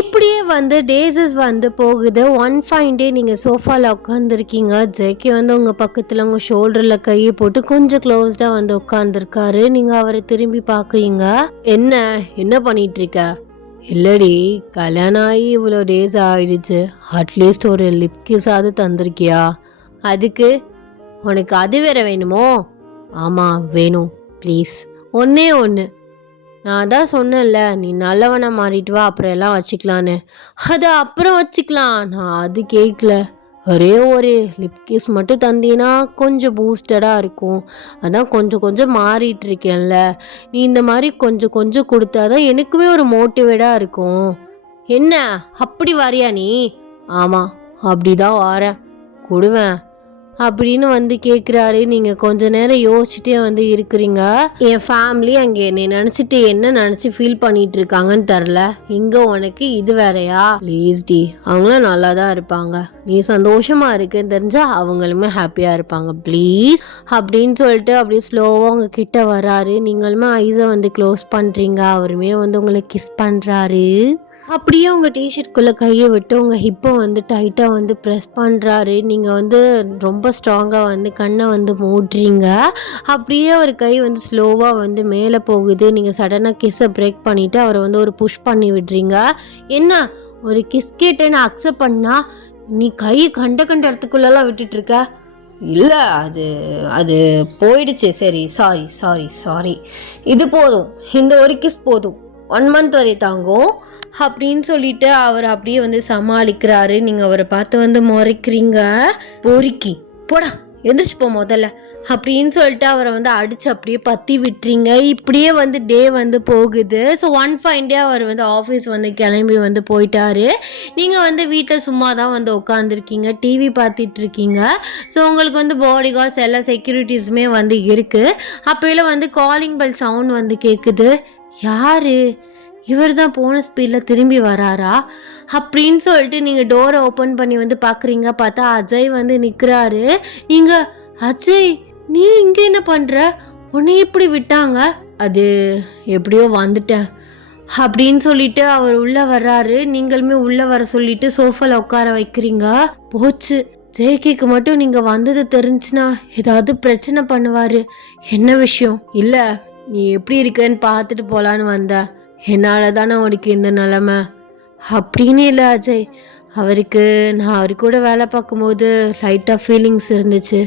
இப்படியே வந்து டேஸஸ் வந்து போகுது. ஒன் ஃபைன் டே நீங்கள் சோஃபாவில் உட்காந்துருக்கீங்க. ஜேகே வந்து உங்கள் பக்கத்தில் உங்கள் ஷோல்டரில் கையை போட்டு கொஞ்சம் க்ளோஸ்டாக வந்து உட்காந்துருக்காரு. நீங்கள் அவரை திரும்பி பார்க்குறீங்க. என்ன பண்ணிட்டு இருக்க? இல்லடி, கல்யாணம் ஆகி இவ்வளோ டேஸ் ஆயிடுச்சு, அட்லீஸ்ட் ஒரு லிப் கிஸ்ஸாவது தந்திருக்கியா? அதுக்கு உனக்கு அது வேற வேணுமோ? ஆமாம் வேணும், ப்ளீஸ். ஒன்றே ஒன்று. நான் தான் சொன்னேன்ல, நீ நல்லவனை மாறிட்டு வா, அப்புறம் எல்லாம் வச்சுக்கலான்னு. அது அப்புறம் வச்சுக்கலாம். நான் அது கேட்கல. ஒரே ஒரு லிப் கிஸ் மட்டும் தந்தீங்கன்னா கொஞ்சம் பூஸ்டடாக இருக்கும். அதான் கொஞ்சம் கொஞ்சம் மாறிட்டு இருக்கேன்ல, நீ இந்த மாதிரி கொஞ்சம் கொஞ்சம் கொடுத்தாதான் எனக்குமே ஒரு மோட்டிவேட்டாக இருக்கும். என்ன அப்படி வாரியா நீ? ஆமாம், அப்படி தான் வாரேன், கொடுவேன் அப்படின்னு வந்து கேட்குறாரு. நீங்கள் கொஞ்ச நேரம் யோசிச்சுட்டே வந்து இருக்கிறீங்க. என் ஃபேமிலி அங்கே என்னை நினச்சிட்டு என்ன நினச்சி ஃபீல் பண்ணிட்டு இருக்காங்கன்னு தெரில, இங்கே உனக்கு இது வேறையா? ப்ளீஸ் டி, அவங்களும் நல்லா தான் இருப்பாங்க. நீ சந்தோஷமாக இருக்குன்னு தெரிஞ்சால் அவங்களுமே ஹாப்பியாக இருப்பாங்க, ப்ளீஸ் அப்படின்னு சொல்லிட்டு அப்படியே ஸ்லோவாக உங்கள் கிட்ட வராரு. நீங்களுமே ஐஸை வந்து க்ளோஸ் பண்ணுறீங்க. அவருமே வந்து உங்களை கிஸ் பண்ணுறாரு. அப்படியே உங்கள் டிஷர்ட்குள்ளே கையை விட்டு உங்கள் ஹிப்பை வந்து டைட்டாக வந்து ப்ரெஸ் பண்ணுறாரு. நீங்கள் வந்து ரொம்ப ஸ்ட்ராங்காக வந்து கண்ணை வந்து மூடுறீங்க. அப்படியே ஒரு கை வந்து ஸ்லோவாக வந்து மேலே போகுது. நீங்கள் சடனாக கிஸ்ஸை பிரேக் பண்ணிவிட்டு அவரை வந்து ஒரு புஷ் பண்ணி விடுறீங்க. என்ன ஒரு கிஸ் கேட்டேன்னு அக்செப்ட் பண்ணால் நீ கை கண்ட இடத்துக்குள்ளெல்லாம் விட்டுட்ருக்க? இல்லை, அது போயிடுச்சு. சரி, சாரி. இது போதும், இந்த ஒரு கிஸ் போதும், 1 month வரை தாங்கும் அப்படின்னு சொல்லிட்டு அவர் அப்படியே வந்து சமாளிக்கிறாரு. நீங்கள் அவரை பார்த்து வந்து முறைக்கிறீங்க. பொறுக்கி போடா, எந்திரிச்சு போ முதல்ல அப்படின்னு சொல்லிட்டு அவரை வந்து அடித்து அப்படியே பற்றி விட்டுறீங்க. இப்படியே வந்து டே வந்து போகுது. ஸோ ஒன் ஃபைன் டே அவர் வந்து ஆஃபீஸ் வந்து கிளம்பி வந்து போயிட்டாரு. நீங்கள் வந்து வீட்டில் சும்மா தான் வந்து உட்காந்துருக்கீங்க, டிவி பார்த்துட்டு இருக்கீங்க. ஸோ உங்களுக்கு வந்து பாடி கார்ட்ஸ் எல்லா செக்யூரிட்டிஸுமே வந்து இருக்குது. அப்போலாம் வந்து காலிங் பெல் சவுண்ட் வந்து கேட்குது. யார் இவர் தான் போன ஸ்பீடில் திரும்பி வராரா அப்படின்னு சொல்லிட்டு நீங்கள் டோரை ஓப்பன் பண்ணி வந்து பார்க்குறீங்க. பார்த்தா அஜய் வந்து நிற்கிறாரு. நீங்கள் அஜய், நீ இங்கே என்ன பண்ணுற? உன்னை எப்படி விட்டாங்க? அது எப்படியோ வந்துட்டேன் அப்படின்னு சொல்லிட்டு அவர் உள்ளே வர்றாரு. நீங்களுமே உள்ளே வர சொல்லிட்டு சோஃபாவில் உட்கார வைக்கிறீங்க. போச்சு, ஜேகேக்கு மட்டும் நீங்கள் வந்தது தெரிஞ்சுன்னா ஏதாவது பிரச்சனை பண்ணுவார். என்ன விஷயம்? இல்லை, நீ எப்படி இருக்கன்னு பார்த்துட்டு போகலான்னு வந்த. என்னால் தானே உனக்கு இந்த நிலமை அப்படின்னு. இல்லை அஜய், நான் அவர் கூட வேலை பார்க்கும்போது லைட்டாக ஃபீலிங்ஸ் இருந்துச்சு,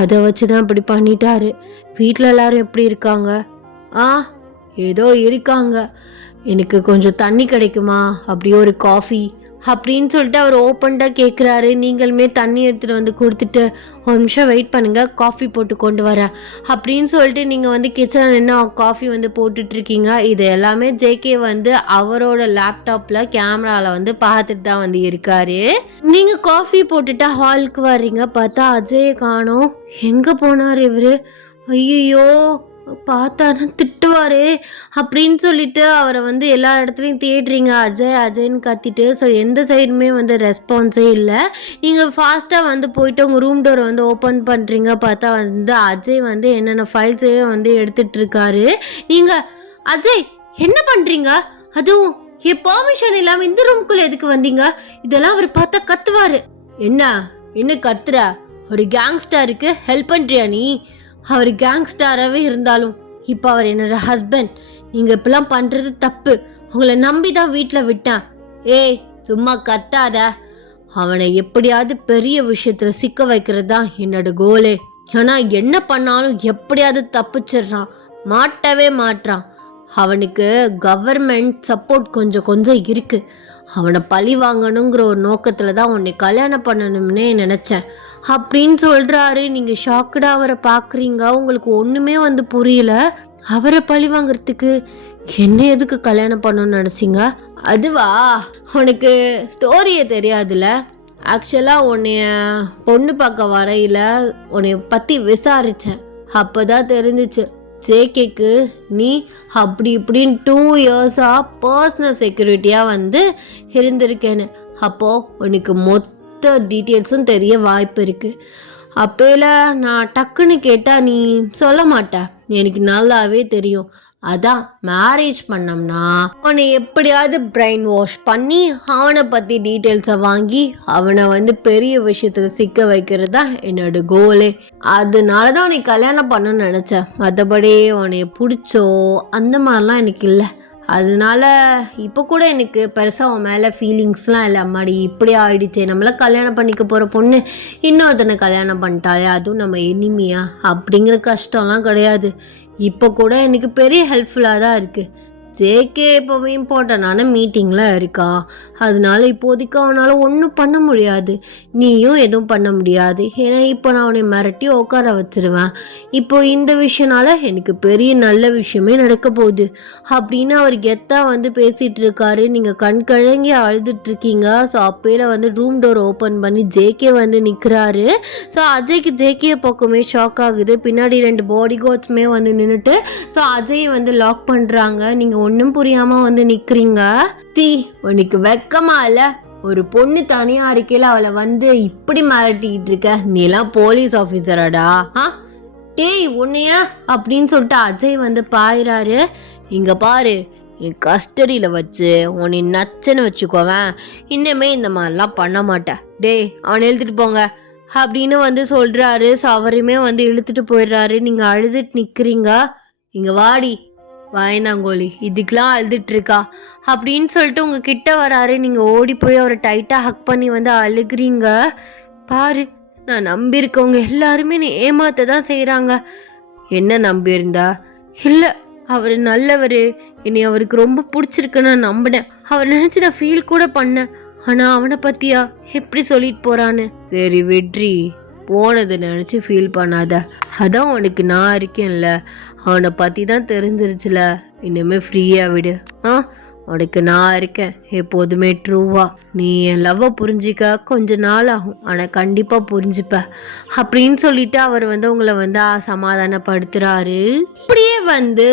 அதை வச்சு தான் இப்படி பண்ணிட்டாரு. வீட்டில் எல்லாரும் எப்படி இருக்காங்க? ஏதோ இருக்காங்க. எனக்கு கொஞ்சம் தண்ணி கிடைக்குமா? அப்படியே ஒரு காஃபி அப்படின்னு சொல்லிட்டு அவர் ஓப்பன்டாக கேட்குறாரு. நீங்களுமே தண்ணி எடுத்துகிட்டு வந்து கொடுத்துட்டு ஒரு நிமிஷம் வெயிட் பண்ணுங்கள், காஃபி போட்டு கொண்டு வரேன் அப்படின்னு சொல்லிட்டு நீங்கள் வந்து கிச்சனில் நின்று காஃபி வந்து போட்டுட்ருக்கீங்க. இது எல்லாமே ஜேகே வந்து அவரோட லேப்டாப்பில் கேமராவில் வந்து பார்த்துட்டு தான் வந்து இருக்காரு. நீங்கள் காஃபி போட்டுட்டா ஹாலுக்கு வர்றீங்க. பார்த்தா அஜயை காணோம். எங்கே போனார் இவர்? ஐயோ, பார்த்தானா திட்டுவார் அப்படின்னு சொல்லிட்டு அவரை வந்து எல்லா இடத்துலையும் தேடுறீங்க. அஜய்னு கத்திட்டு. ஸோ எந்த சைடுமே வந்து ரெஸ்பான்ஸே இல்லை. நீங்கள் ஃபாஸ்ட்டாக வந்து போயிட்டு உங்கள் ரூம் டோரை வந்து ஓப்பன் பண்ணுறீங்க. பார்த்தா வந்து அஜய் வந்து என்னென்ன ஃபைல்ஸே வந்து எடுத்துகிட்ருக்காரு. நீங்கள் அஜய் என்ன பண்ணுறீங்க? அதுவும் என் பெர்மிஷன் இல்லாமல் இந்த ரூம்குள்ளே எதுக்கு வந்தீங்க? இதெல்லாம் அவர் பார்த்தா கத்துவார். என்ன கத்துற? ஒரு கேங்ஸ்டருக்கு ஹெல்ப் பண்ணுறியா நீ? அவர் கேங்ஸ்டராகவே இருந்தாலும் இப்போ அவர் என்னோட ஹஸ்பண்ட். நீங்கள் இப்பெல்லாம் பண்ணுறது தப்பு. உங்களை நம்பி தான் வீட்டில் விட்டேன். ஏய் சும்மா கத்தாத. அவனை எப்படியாவது பெரிய விஷயத்தில் சிக்க வைக்கிறது தான் என்னோட கோலே. ஆனால் என்ன பண்ணாலும் எப்படியாவது தப்பிச்சிடுறான், மாட்டவே மாட்டான். அவனுக்கு கவர்மெண்ட் சப்போர்ட் கொஞ்சம் கொஞ்சம் இருக்கு. அவனை பழி வாங்கணுங்கிற ஒரு நோக்கத்தில் தான் உன்னை கல்யாணம் பண்ணணும்னே நினச்சேன் அப்படின்னு சொல்கிறாரு. நீங்கள் ஷாக்கடாக அவரை பார்க்குறீங்க. உங்களுக்கு ஒன்றுமே புரியல. அவரை பழி வாங்குறதுக்கு என்ன எதுக்கு கல்யாணம் பண்ணணும்னு நினச்சிங்க? அதுவா, உனக்கு ஸ்டோரியே தெரியாதுல்ல. ஆக்சுவலாக உன்னைய பொண்ணு பார்க்க வரையில் உன்னைய பற்றி விசாரித்தேன். அப்போ தான் தெரிஞ்சிச்சு ஜேகேக்கு நீ அப்படி இப்படின்னு 2 இயர்ஸாக பர்சனல் செக்யூரிட்டியாக இருந்திருக்கேன்னு. அப்போது உனக்கு மொத்த டீட்டெயில்ஸும் தெரிய வாய்ப்பு இருக்குது. அப்போல நான் டக்குன்னு கேட்டால் நீ சொல்ல மாட்டேன். எனக்கு நல்லாவே தெரியும். அதான் மேரேஜ் பண்ணோம்னா அவனை எப்படியாவது பிரெயின் வாஷ் பண்ணி அவனை பற்றி டீட்டெயில்ஸை வாங்கி அவனை பெரிய விஷயத்தில் சிக்க வைக்கிறது தான் என்னோட கோலே. அதனால தான் உனக்கு கல்யாணம் பண்ணணும்னு நினச்சேன். மற்றபடி உன்னைய பிடிச்சோ அந்த மாதிரிலாம் எனக்கு இல்லை. அதனால இப்போ கூட எனக்கு பெருசாக உன் மேலே ஃபீலிங்ஸ்லாம் இல்லை. அம்மாடி இப்படி ஆகிடுச்சே, நம்மளாம் கல்யாணம் பண்ணிக்க போகிற பொண்ணு இன்னொருத்தனை கல்யாணம் பண்ணிட்டாலே அதுவும் நம்ம எனிமியா அப்படிங்கிற கஷ்டம்லாம் கிடையாது. இப்போ கூட எனக்கு பெரிய ஹெல்ப்ஃபுல்லாக தான் இருக்குது. ஜேகே எப்போவுமே இம்பார்ட்டண்டான மீட்டிங்கில் இருக்கா. அதனால இப்போதைக்கு அவனால் ஒன்றும் பண்ண முடியாது, நீயும் எதுவும் பண்ண முடியாது. ஏன்னா இப்போ நான் அவனை மிரட்டி உட்கார வச்சிருவேன். இப்போ இந்த விஷயனால எனக்கு பெரிய நல்ல விஷயமே நடக்க போகுது அப்படின்னு அவர் கெத்தாக பேசிகிட்டு இருக்காரு. நீங்கள் கண் கழங்கி அழுதுட்ருக்கீங்க. ஸோ அப்போல ரூம் டோர் ஓப்பன் பண்ணி ஜேகே நிற்கிறாரு. ஸோ அஜய்க்கு ஜேகே பக்கமே ஷாக் ஆகுது. பின்னாடி 2 பாடி கார்ட்ஸுமே நின்றுட்டு ஸோ அஜய் லாக் பண்ணுறாங்க. நீங்கள் ஒன்றும் புரியாமல் நிற்கிறீங்க. டி உனக்கு வெக்கமா இல்லை? ஒரு பொண்ணு தனியாக இருக்கையில் அவளை இப்படி மிரட்டிக்கிட்டு இருக்க. நீலாம் போலீஸ் ஆஃபீஸராடா? டேய் உன்னையா அப்படின்னு சொல்லிட்டு அஜய் பாயிறாரு. இங்கே பாரு, என் கஸ்டடியில் வச்சு உன்னை நச்சுன்னு வச்சுக்கோவேன். இன்னமே இந்த மாதிரிலாம் பண்ண மாட்டேன். டேய் அவனை இழுத்துட்டு போங்க அப்படின்னு சொல்கிறாரு. ஸோ அவரையுமே இழுத்துட்டு போயிடுறாரு. நீங்கள் அழுதுட்டு நிற்கிறீங்க. இங்கே வாடி வாயனாங்கோலி, இதுக்கெலாம் அழுதுட்ருக்கா அப்படின்னு சொல்லிட்டு உங்கள் கிட்ட வராரு. நீங்கள் ஓடி போய் அவரை டைட்டாக ஹக் பண்ணி அழுகிறீங்க. பாரு, நான் நம்பியிருக்கவங்க எல்லாருமே நீ ஏமாத்த தான் செய்கிறாங்க. என்ன நம்பியிருந்தா? இல்லை, அவர் நல்லவர், என்னை அவருக்கு ரொம்ப பிடிச்சிருக்குன்னு நான் நம்பினேன். அவர் நினச்சி நான் ஃபீல் கூட பண்ணேன். ஆனால் அவனை பற்றியா எப்படி சொல்லிட்டு போகிறான்னு. சரி வெற்றி, போனதை நினச்சி ஃபீல் பண்ணாத. அதான் உனக்கு நான் இருக்கேன்ல, அவனை பற்றி தான் தெரிஞ்சிருச்சுல. இனிமேல் ஃப்ரீயாக விடு. உனக்கு நான் இருக்கேன் எப்போதுமே ட்ரூவா. நீ என் லவ்வை புரிஞ்சிக்க கொஞ்ச நாள் ஆகும், ஆனால் கண்டிப்பாக புரிஞ்சுப்ப அப்படின்னு சொல்லிட்டு அவர் உங்களை சமாதானப்படுத்துகிறாரு. இப்படியே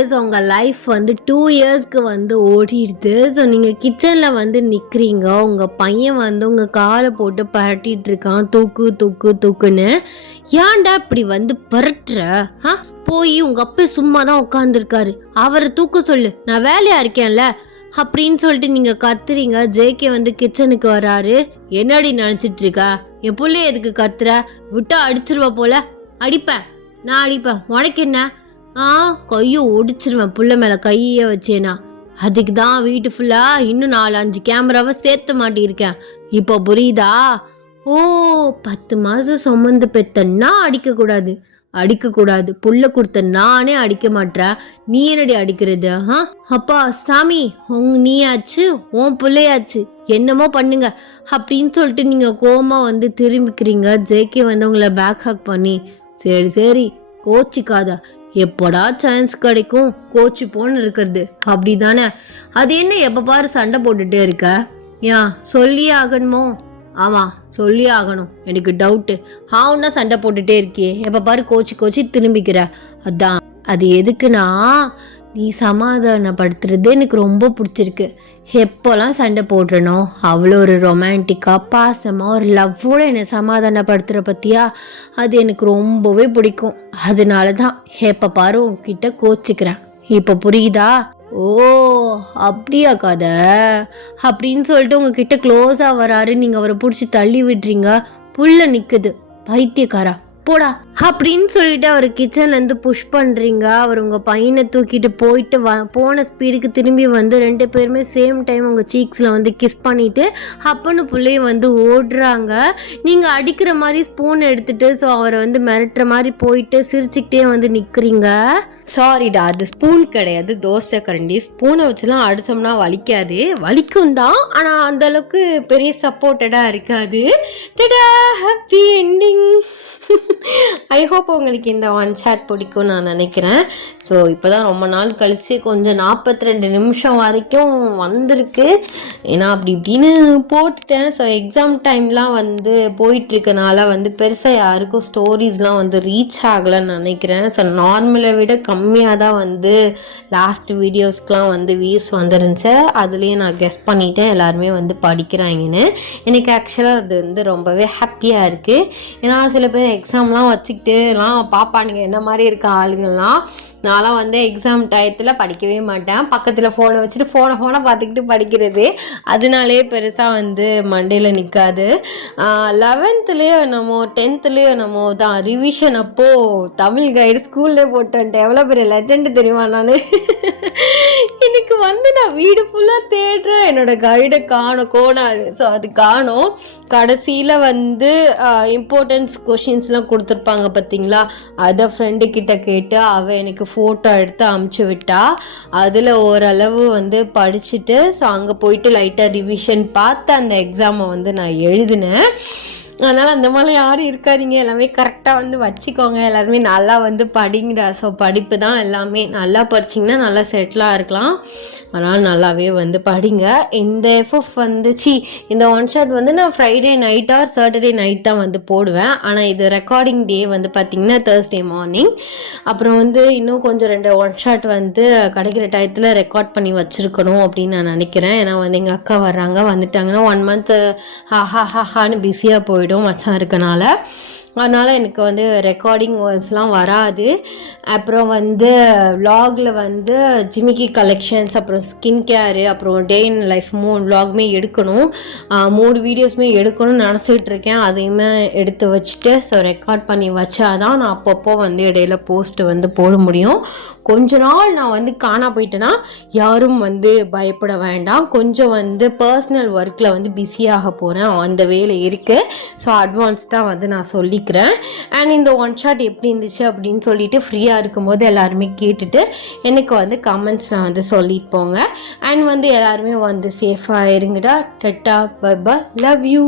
ஸோ உங்கள் லைஃப் 2 இயர்ஸ்க்கு ஓடிடுது. ஸோ நீங்கள் கிச்சனில் நிற்கிறீங்க. உங்கள் பையன் உங்கள் காலை போட்டு பரட்டிகிட்டு இருக்கான், தூக்கு தூக்கு தூக்குன்னு. ஏன்டா இப்படி பரட்டுற? போய் உங்கள் அப்பா சும்மா தான் உட்காந்துருக்காரு, அவரை தூக்க சொல்லு, நான் வேலையாக இருக்கேன்ல அப்படின்னு சொல்லிட்டு நீங்கள் கத்துறீங்க. ஜேகே கிச்சனுக்கு வராரு. என்னடி நினச்சிட்டு இருக்கா? என் பிள்ளைய எதுக்கு கத்துற? விட்டா அடிச்சிருவா போல. அடிப்பேன், நான் அடிப்பேன், உனக்கு என்ன? கையை ஒடிச்சிருவேன் புள்ள மேலே கையே வச்சேனா. அதுக்கு தான் வீட்டு ஃபுல்லாக இன்னும் 4-5 கேமராவை சேர்த்து மாட்டியிருக்கேன். இப்போ புரியுதா? ஓ, 10 மாதம் சுமந்து பெத்தன்னா அடிக்கக்கூடாது, அடிக்கக்கூடாது. புள்ள கொடுத்த நானே அடிக்க மாட்டேன், நீ என்னடி அடிக்கிறது? அப்பா சாமி, நீயாச்சு உன் பிள்ளையாச்சு, என்னமோ பண்ணுங்க அப்படின்னு சொல்லிட்டு நீங்கள் கோமா திரும்பிக்கிறீங்க. ஜேகே உங்களை பேக் ஹக் பண்ணி, சரி சரி கோச்சிக்காத, எப்போடா சான்ஸ் கிடைக்கும் கோச்சு போன்னு இருக்கிறது அப்படி தானே? அது என்ன எப்போ பாரு சண்டை போட்டுட்டே இருக்க? ஏன் சொல்லியே ஆகணுமோ? ஆமாம் சொல்லி ஆகணும், எனக்கு டவுட்டு. ஆவுன்னா சண்டை போட்டுட்டே இருக்கியே, எப்போ பாரு கோச்சி திரும்பிக்கிற. அதான் அது எதுக்குன்னா, நீ சமாதானப்படுத்துறது எனக்கு ரொம்ப பிடிச்சிருக்கு. எப்போல்லாம் சண்டை போடுறனோ அவ்வளோ ஒரு ரொமான்டிக்காக பாசமாக ஒரு லவ்வோடு என்னை சமாதானப்படுத்துகிற பற்றியா, அது எனக்கு ரொம்பவே பிடிக்கும். அதனால தான் எப்போ பாரு உன்கிட்ட கோச்சிக்கிறேன். இப்போ புரியுதா? ஓ அப்படியா கதை அப்படின்னு சொல்லிட்டு உங்ககிட்ட க்ளோஸாக வராரு. நீங்கள் அவரை பிடிச்சி தள்ளி விடுறீங்க. புள்ள நிற்குது பைத்தியக்காரா போடா அப்படின்னு சொல்லிட்டு அவர் கிச்சன்லேருந்து புஷ் பண்ணுறீங்க. அவர் உங்கள் பையனை தூக்கிட்டு போயிட்டு போன ஸ்பீடுக்கு திரும்பி வந்து 2 பேருமே சேம் டைம் உங்கள் சீக்ஸில் வந்து கிஸ் பண்ணிவிட்டு அப்பன்னு பிள்ளைய வந்து ஓடுறாங்க. நீங்கள் அடிக்கிற மாதிரி ஸ்பூன் எடுத்துகிட்டு ஸோ அவரை வந்து மிரட்டுற மாதிரி போயிட்டு சிரிச்சுக்கிட்டே வந்து நிற்கிறீங்க. சாரிடா, அது ஸ்பூன் கிடையாது, தோசை கரண்டி. ஸ்பூனை வச்சுலாம் அடித்தோம்னா வலிக்காது, வலிக்கும் தான், ஆனால் அந்தளவுக்கு பெரிய சப்போர்ட்டடாக இருக்காது. டடா, ஹாப்பி என்டிங். ஐ ஹோப் உங்களுக்கு இந்த ஒன் ஷாட் பிடிக்கும் நான் நினைக்கிறேன். ஸோ இப்போ தான் ரொம்ப நாள் கழித்து கொஞ்சம் 42 நிமிஷம் வரைக்கும் வந்திருக்கு. ஏன்னா அப்படி இப்படின்னு போட்டுட்டேன். ஸோ எக்ஸாம் டைம்லாம் வந்து போயிட்டுருக்கனால வந்து பெருசாக யாருக்கும் ஸ்டோரிஸ்லாம் வந்து ரீச் ஆகலைன்னு நினைக்கிறேன். ஸோ நார்மலை விட கம்மியாக தான் வந்து லாஸ்ட் வீடியோஸ்க்கெலாம் வந்து வியூஸ் வந்துருந்துச்சு. அதுலேயே நான் கெஸ் பண்ணிட்டேன் எல்லாருமே வந்து படிக்கிறாங்கன்னு. எனக்கு ஆக்சுவலாக அது வந்து ரொம்பவே ஹாப்பியாக இருக்குது. ஏன்னா சில பேர் எக்ஸாம்லாம் வச்சுக்கிட்டுலாம் பாப்பானுங்க என்ன மாதிரி இருக்க ஆளுங்கள்லாம். நான்லாம் வந்து எக்ஸாம் டயத்தில் படிக்கவே மாட்டேன், பக்கத்தில் ஃபோனை வச்சுட்டு ஃபோனை பார்த்துக்கிட்டு படிக்கிறது. அதனாலே பெருசாக வந்து மண்டையில் நிற்காது. 11லேயோ என்னமோ 10லேயோ என்னமோ தான் ரிவிஷன் அப்போது தமிழ் கைடு ஸ்கூல்லே போட்டுன்ட்டு எவ்வளோ பெரிய லெஜெண்டு தெரியுமா நான். எனக்கு வந்து நான் வீடு ஃபுல்லாக தேடுறேன், என்னோடய கைடை கோணாரு. ஸோ அது காணும். கடைசியில் வந்து இம்பார்ட்டன்ஸ் கொஷின்ஸ்லாம் கொடுத்துருப்பாங்க பார்த்தீங்களா, அதை ஃப்ரெண்டுக்கிட்ட கேட்டு அவள் எனக்கு ஃபோட்டோ எடுத்து அமுச்சு விட்டா. அதில் ஓரளவு வந்து படிச்சுட்டு ஸோ அங்கே போயிட்டு லைட்டாக ரிவிஷன் பார்த்து அந்த எக்ஸாமை வந்து நான் எழுதினேன். அதனால் அந்த மாதிரி யாரும் இருக்காதீங்க, எல்லாமே கரெக்டாக வந்து வச்சுக்கோங்க. எல்லாருமே நல்லா வந்து படிங்கடா. ஸோ படிப்பு தான் எல்லாமே. நல்லா படிச்சிங்கன்னா நல்லா செட்டிலாக இருக்கலாம். அதனால் நல்லாவே வந்து படிங்க. இந்த எஃப்எஃப் வந்துச்சு, இந்த ஒன் ஷாட் வந்து நான் Friday night or Saturday night தான் வந்து போடுவேன். ஆனால் இது ரெக்கார்டிங் டே வந்து பார்த்திங்கன்னா Thursday மார்னிங். அப்புறம் வந்து இன்னும் கொஞ்சம் 2 ஒன் ஷாட் வந்து கிடைக்கிற டயத்தில் ரெக்கார்ட் பண்ணி வச்சுருக்கணும் அப்படின்னு நான் நினைக்கிறேன். ஏன்னா வந்து எங்கள் அக்கா வர்றாங்க, வந்துட்டாங்கன்னா 1 மந்த் ஹான்னு பிஸியாக போயிடும் மச்சான் இருக்கனால. அதனால் எனக்கு வந்து ரெக்கார்டிங் வாய்ஸ்லாம் வராது. அப்புறம் வந்து விலாகில் வந்து ஜிமிக்கி கலெக்ஷன்ஸ், அப்புறம் ஸ்கின் கேரு, அப்புறம் டே இன் லைஃப் 3 விலாகுமே எடுக்கணும். 3 வீடியோஸுமே எடுக்கணும்னு நினச்சிட்டு இருக்கேன். அதையுமே எடுத்து வச்சுட்டு ஸோ ரெக்கார்ட் பண்ணி வச்சாதான் நான் அப்பப்போ வந்து இடையில போஸ்ட்டு வந்து போட முடியும். கொஞ்ச நாள் நான் வந்து காணா போயிட்டேன்னா யாரும் வந்து பயப்பட வேண்டாம். கொஞ்சம் வந்து பர்சனல் ஒர்க்கில் வந்து பிஸியாக போகிறேன், அந்த வேலை இருக்குது. ஸோ அட்வான்ஸ்டாக வந்து நான் சொல்லிக்கிறேன். அண்ட் இந்த ஒன் ஷாட் எப்படி இருந்துச்சு அப்படின்னு சொல்லிட்டு ஃப்ரீயாக இருக்கும்போது எல்லாருமே கேட்டுட்டு எனக்கு வந்து கமெண்ட்ஸில் வந்து சொல்லிட்டு போங்க. அண்ட் வந்து எல்லாருமே வந்து சேஃபாக இருங்கடா. Tata, bye bye, love you.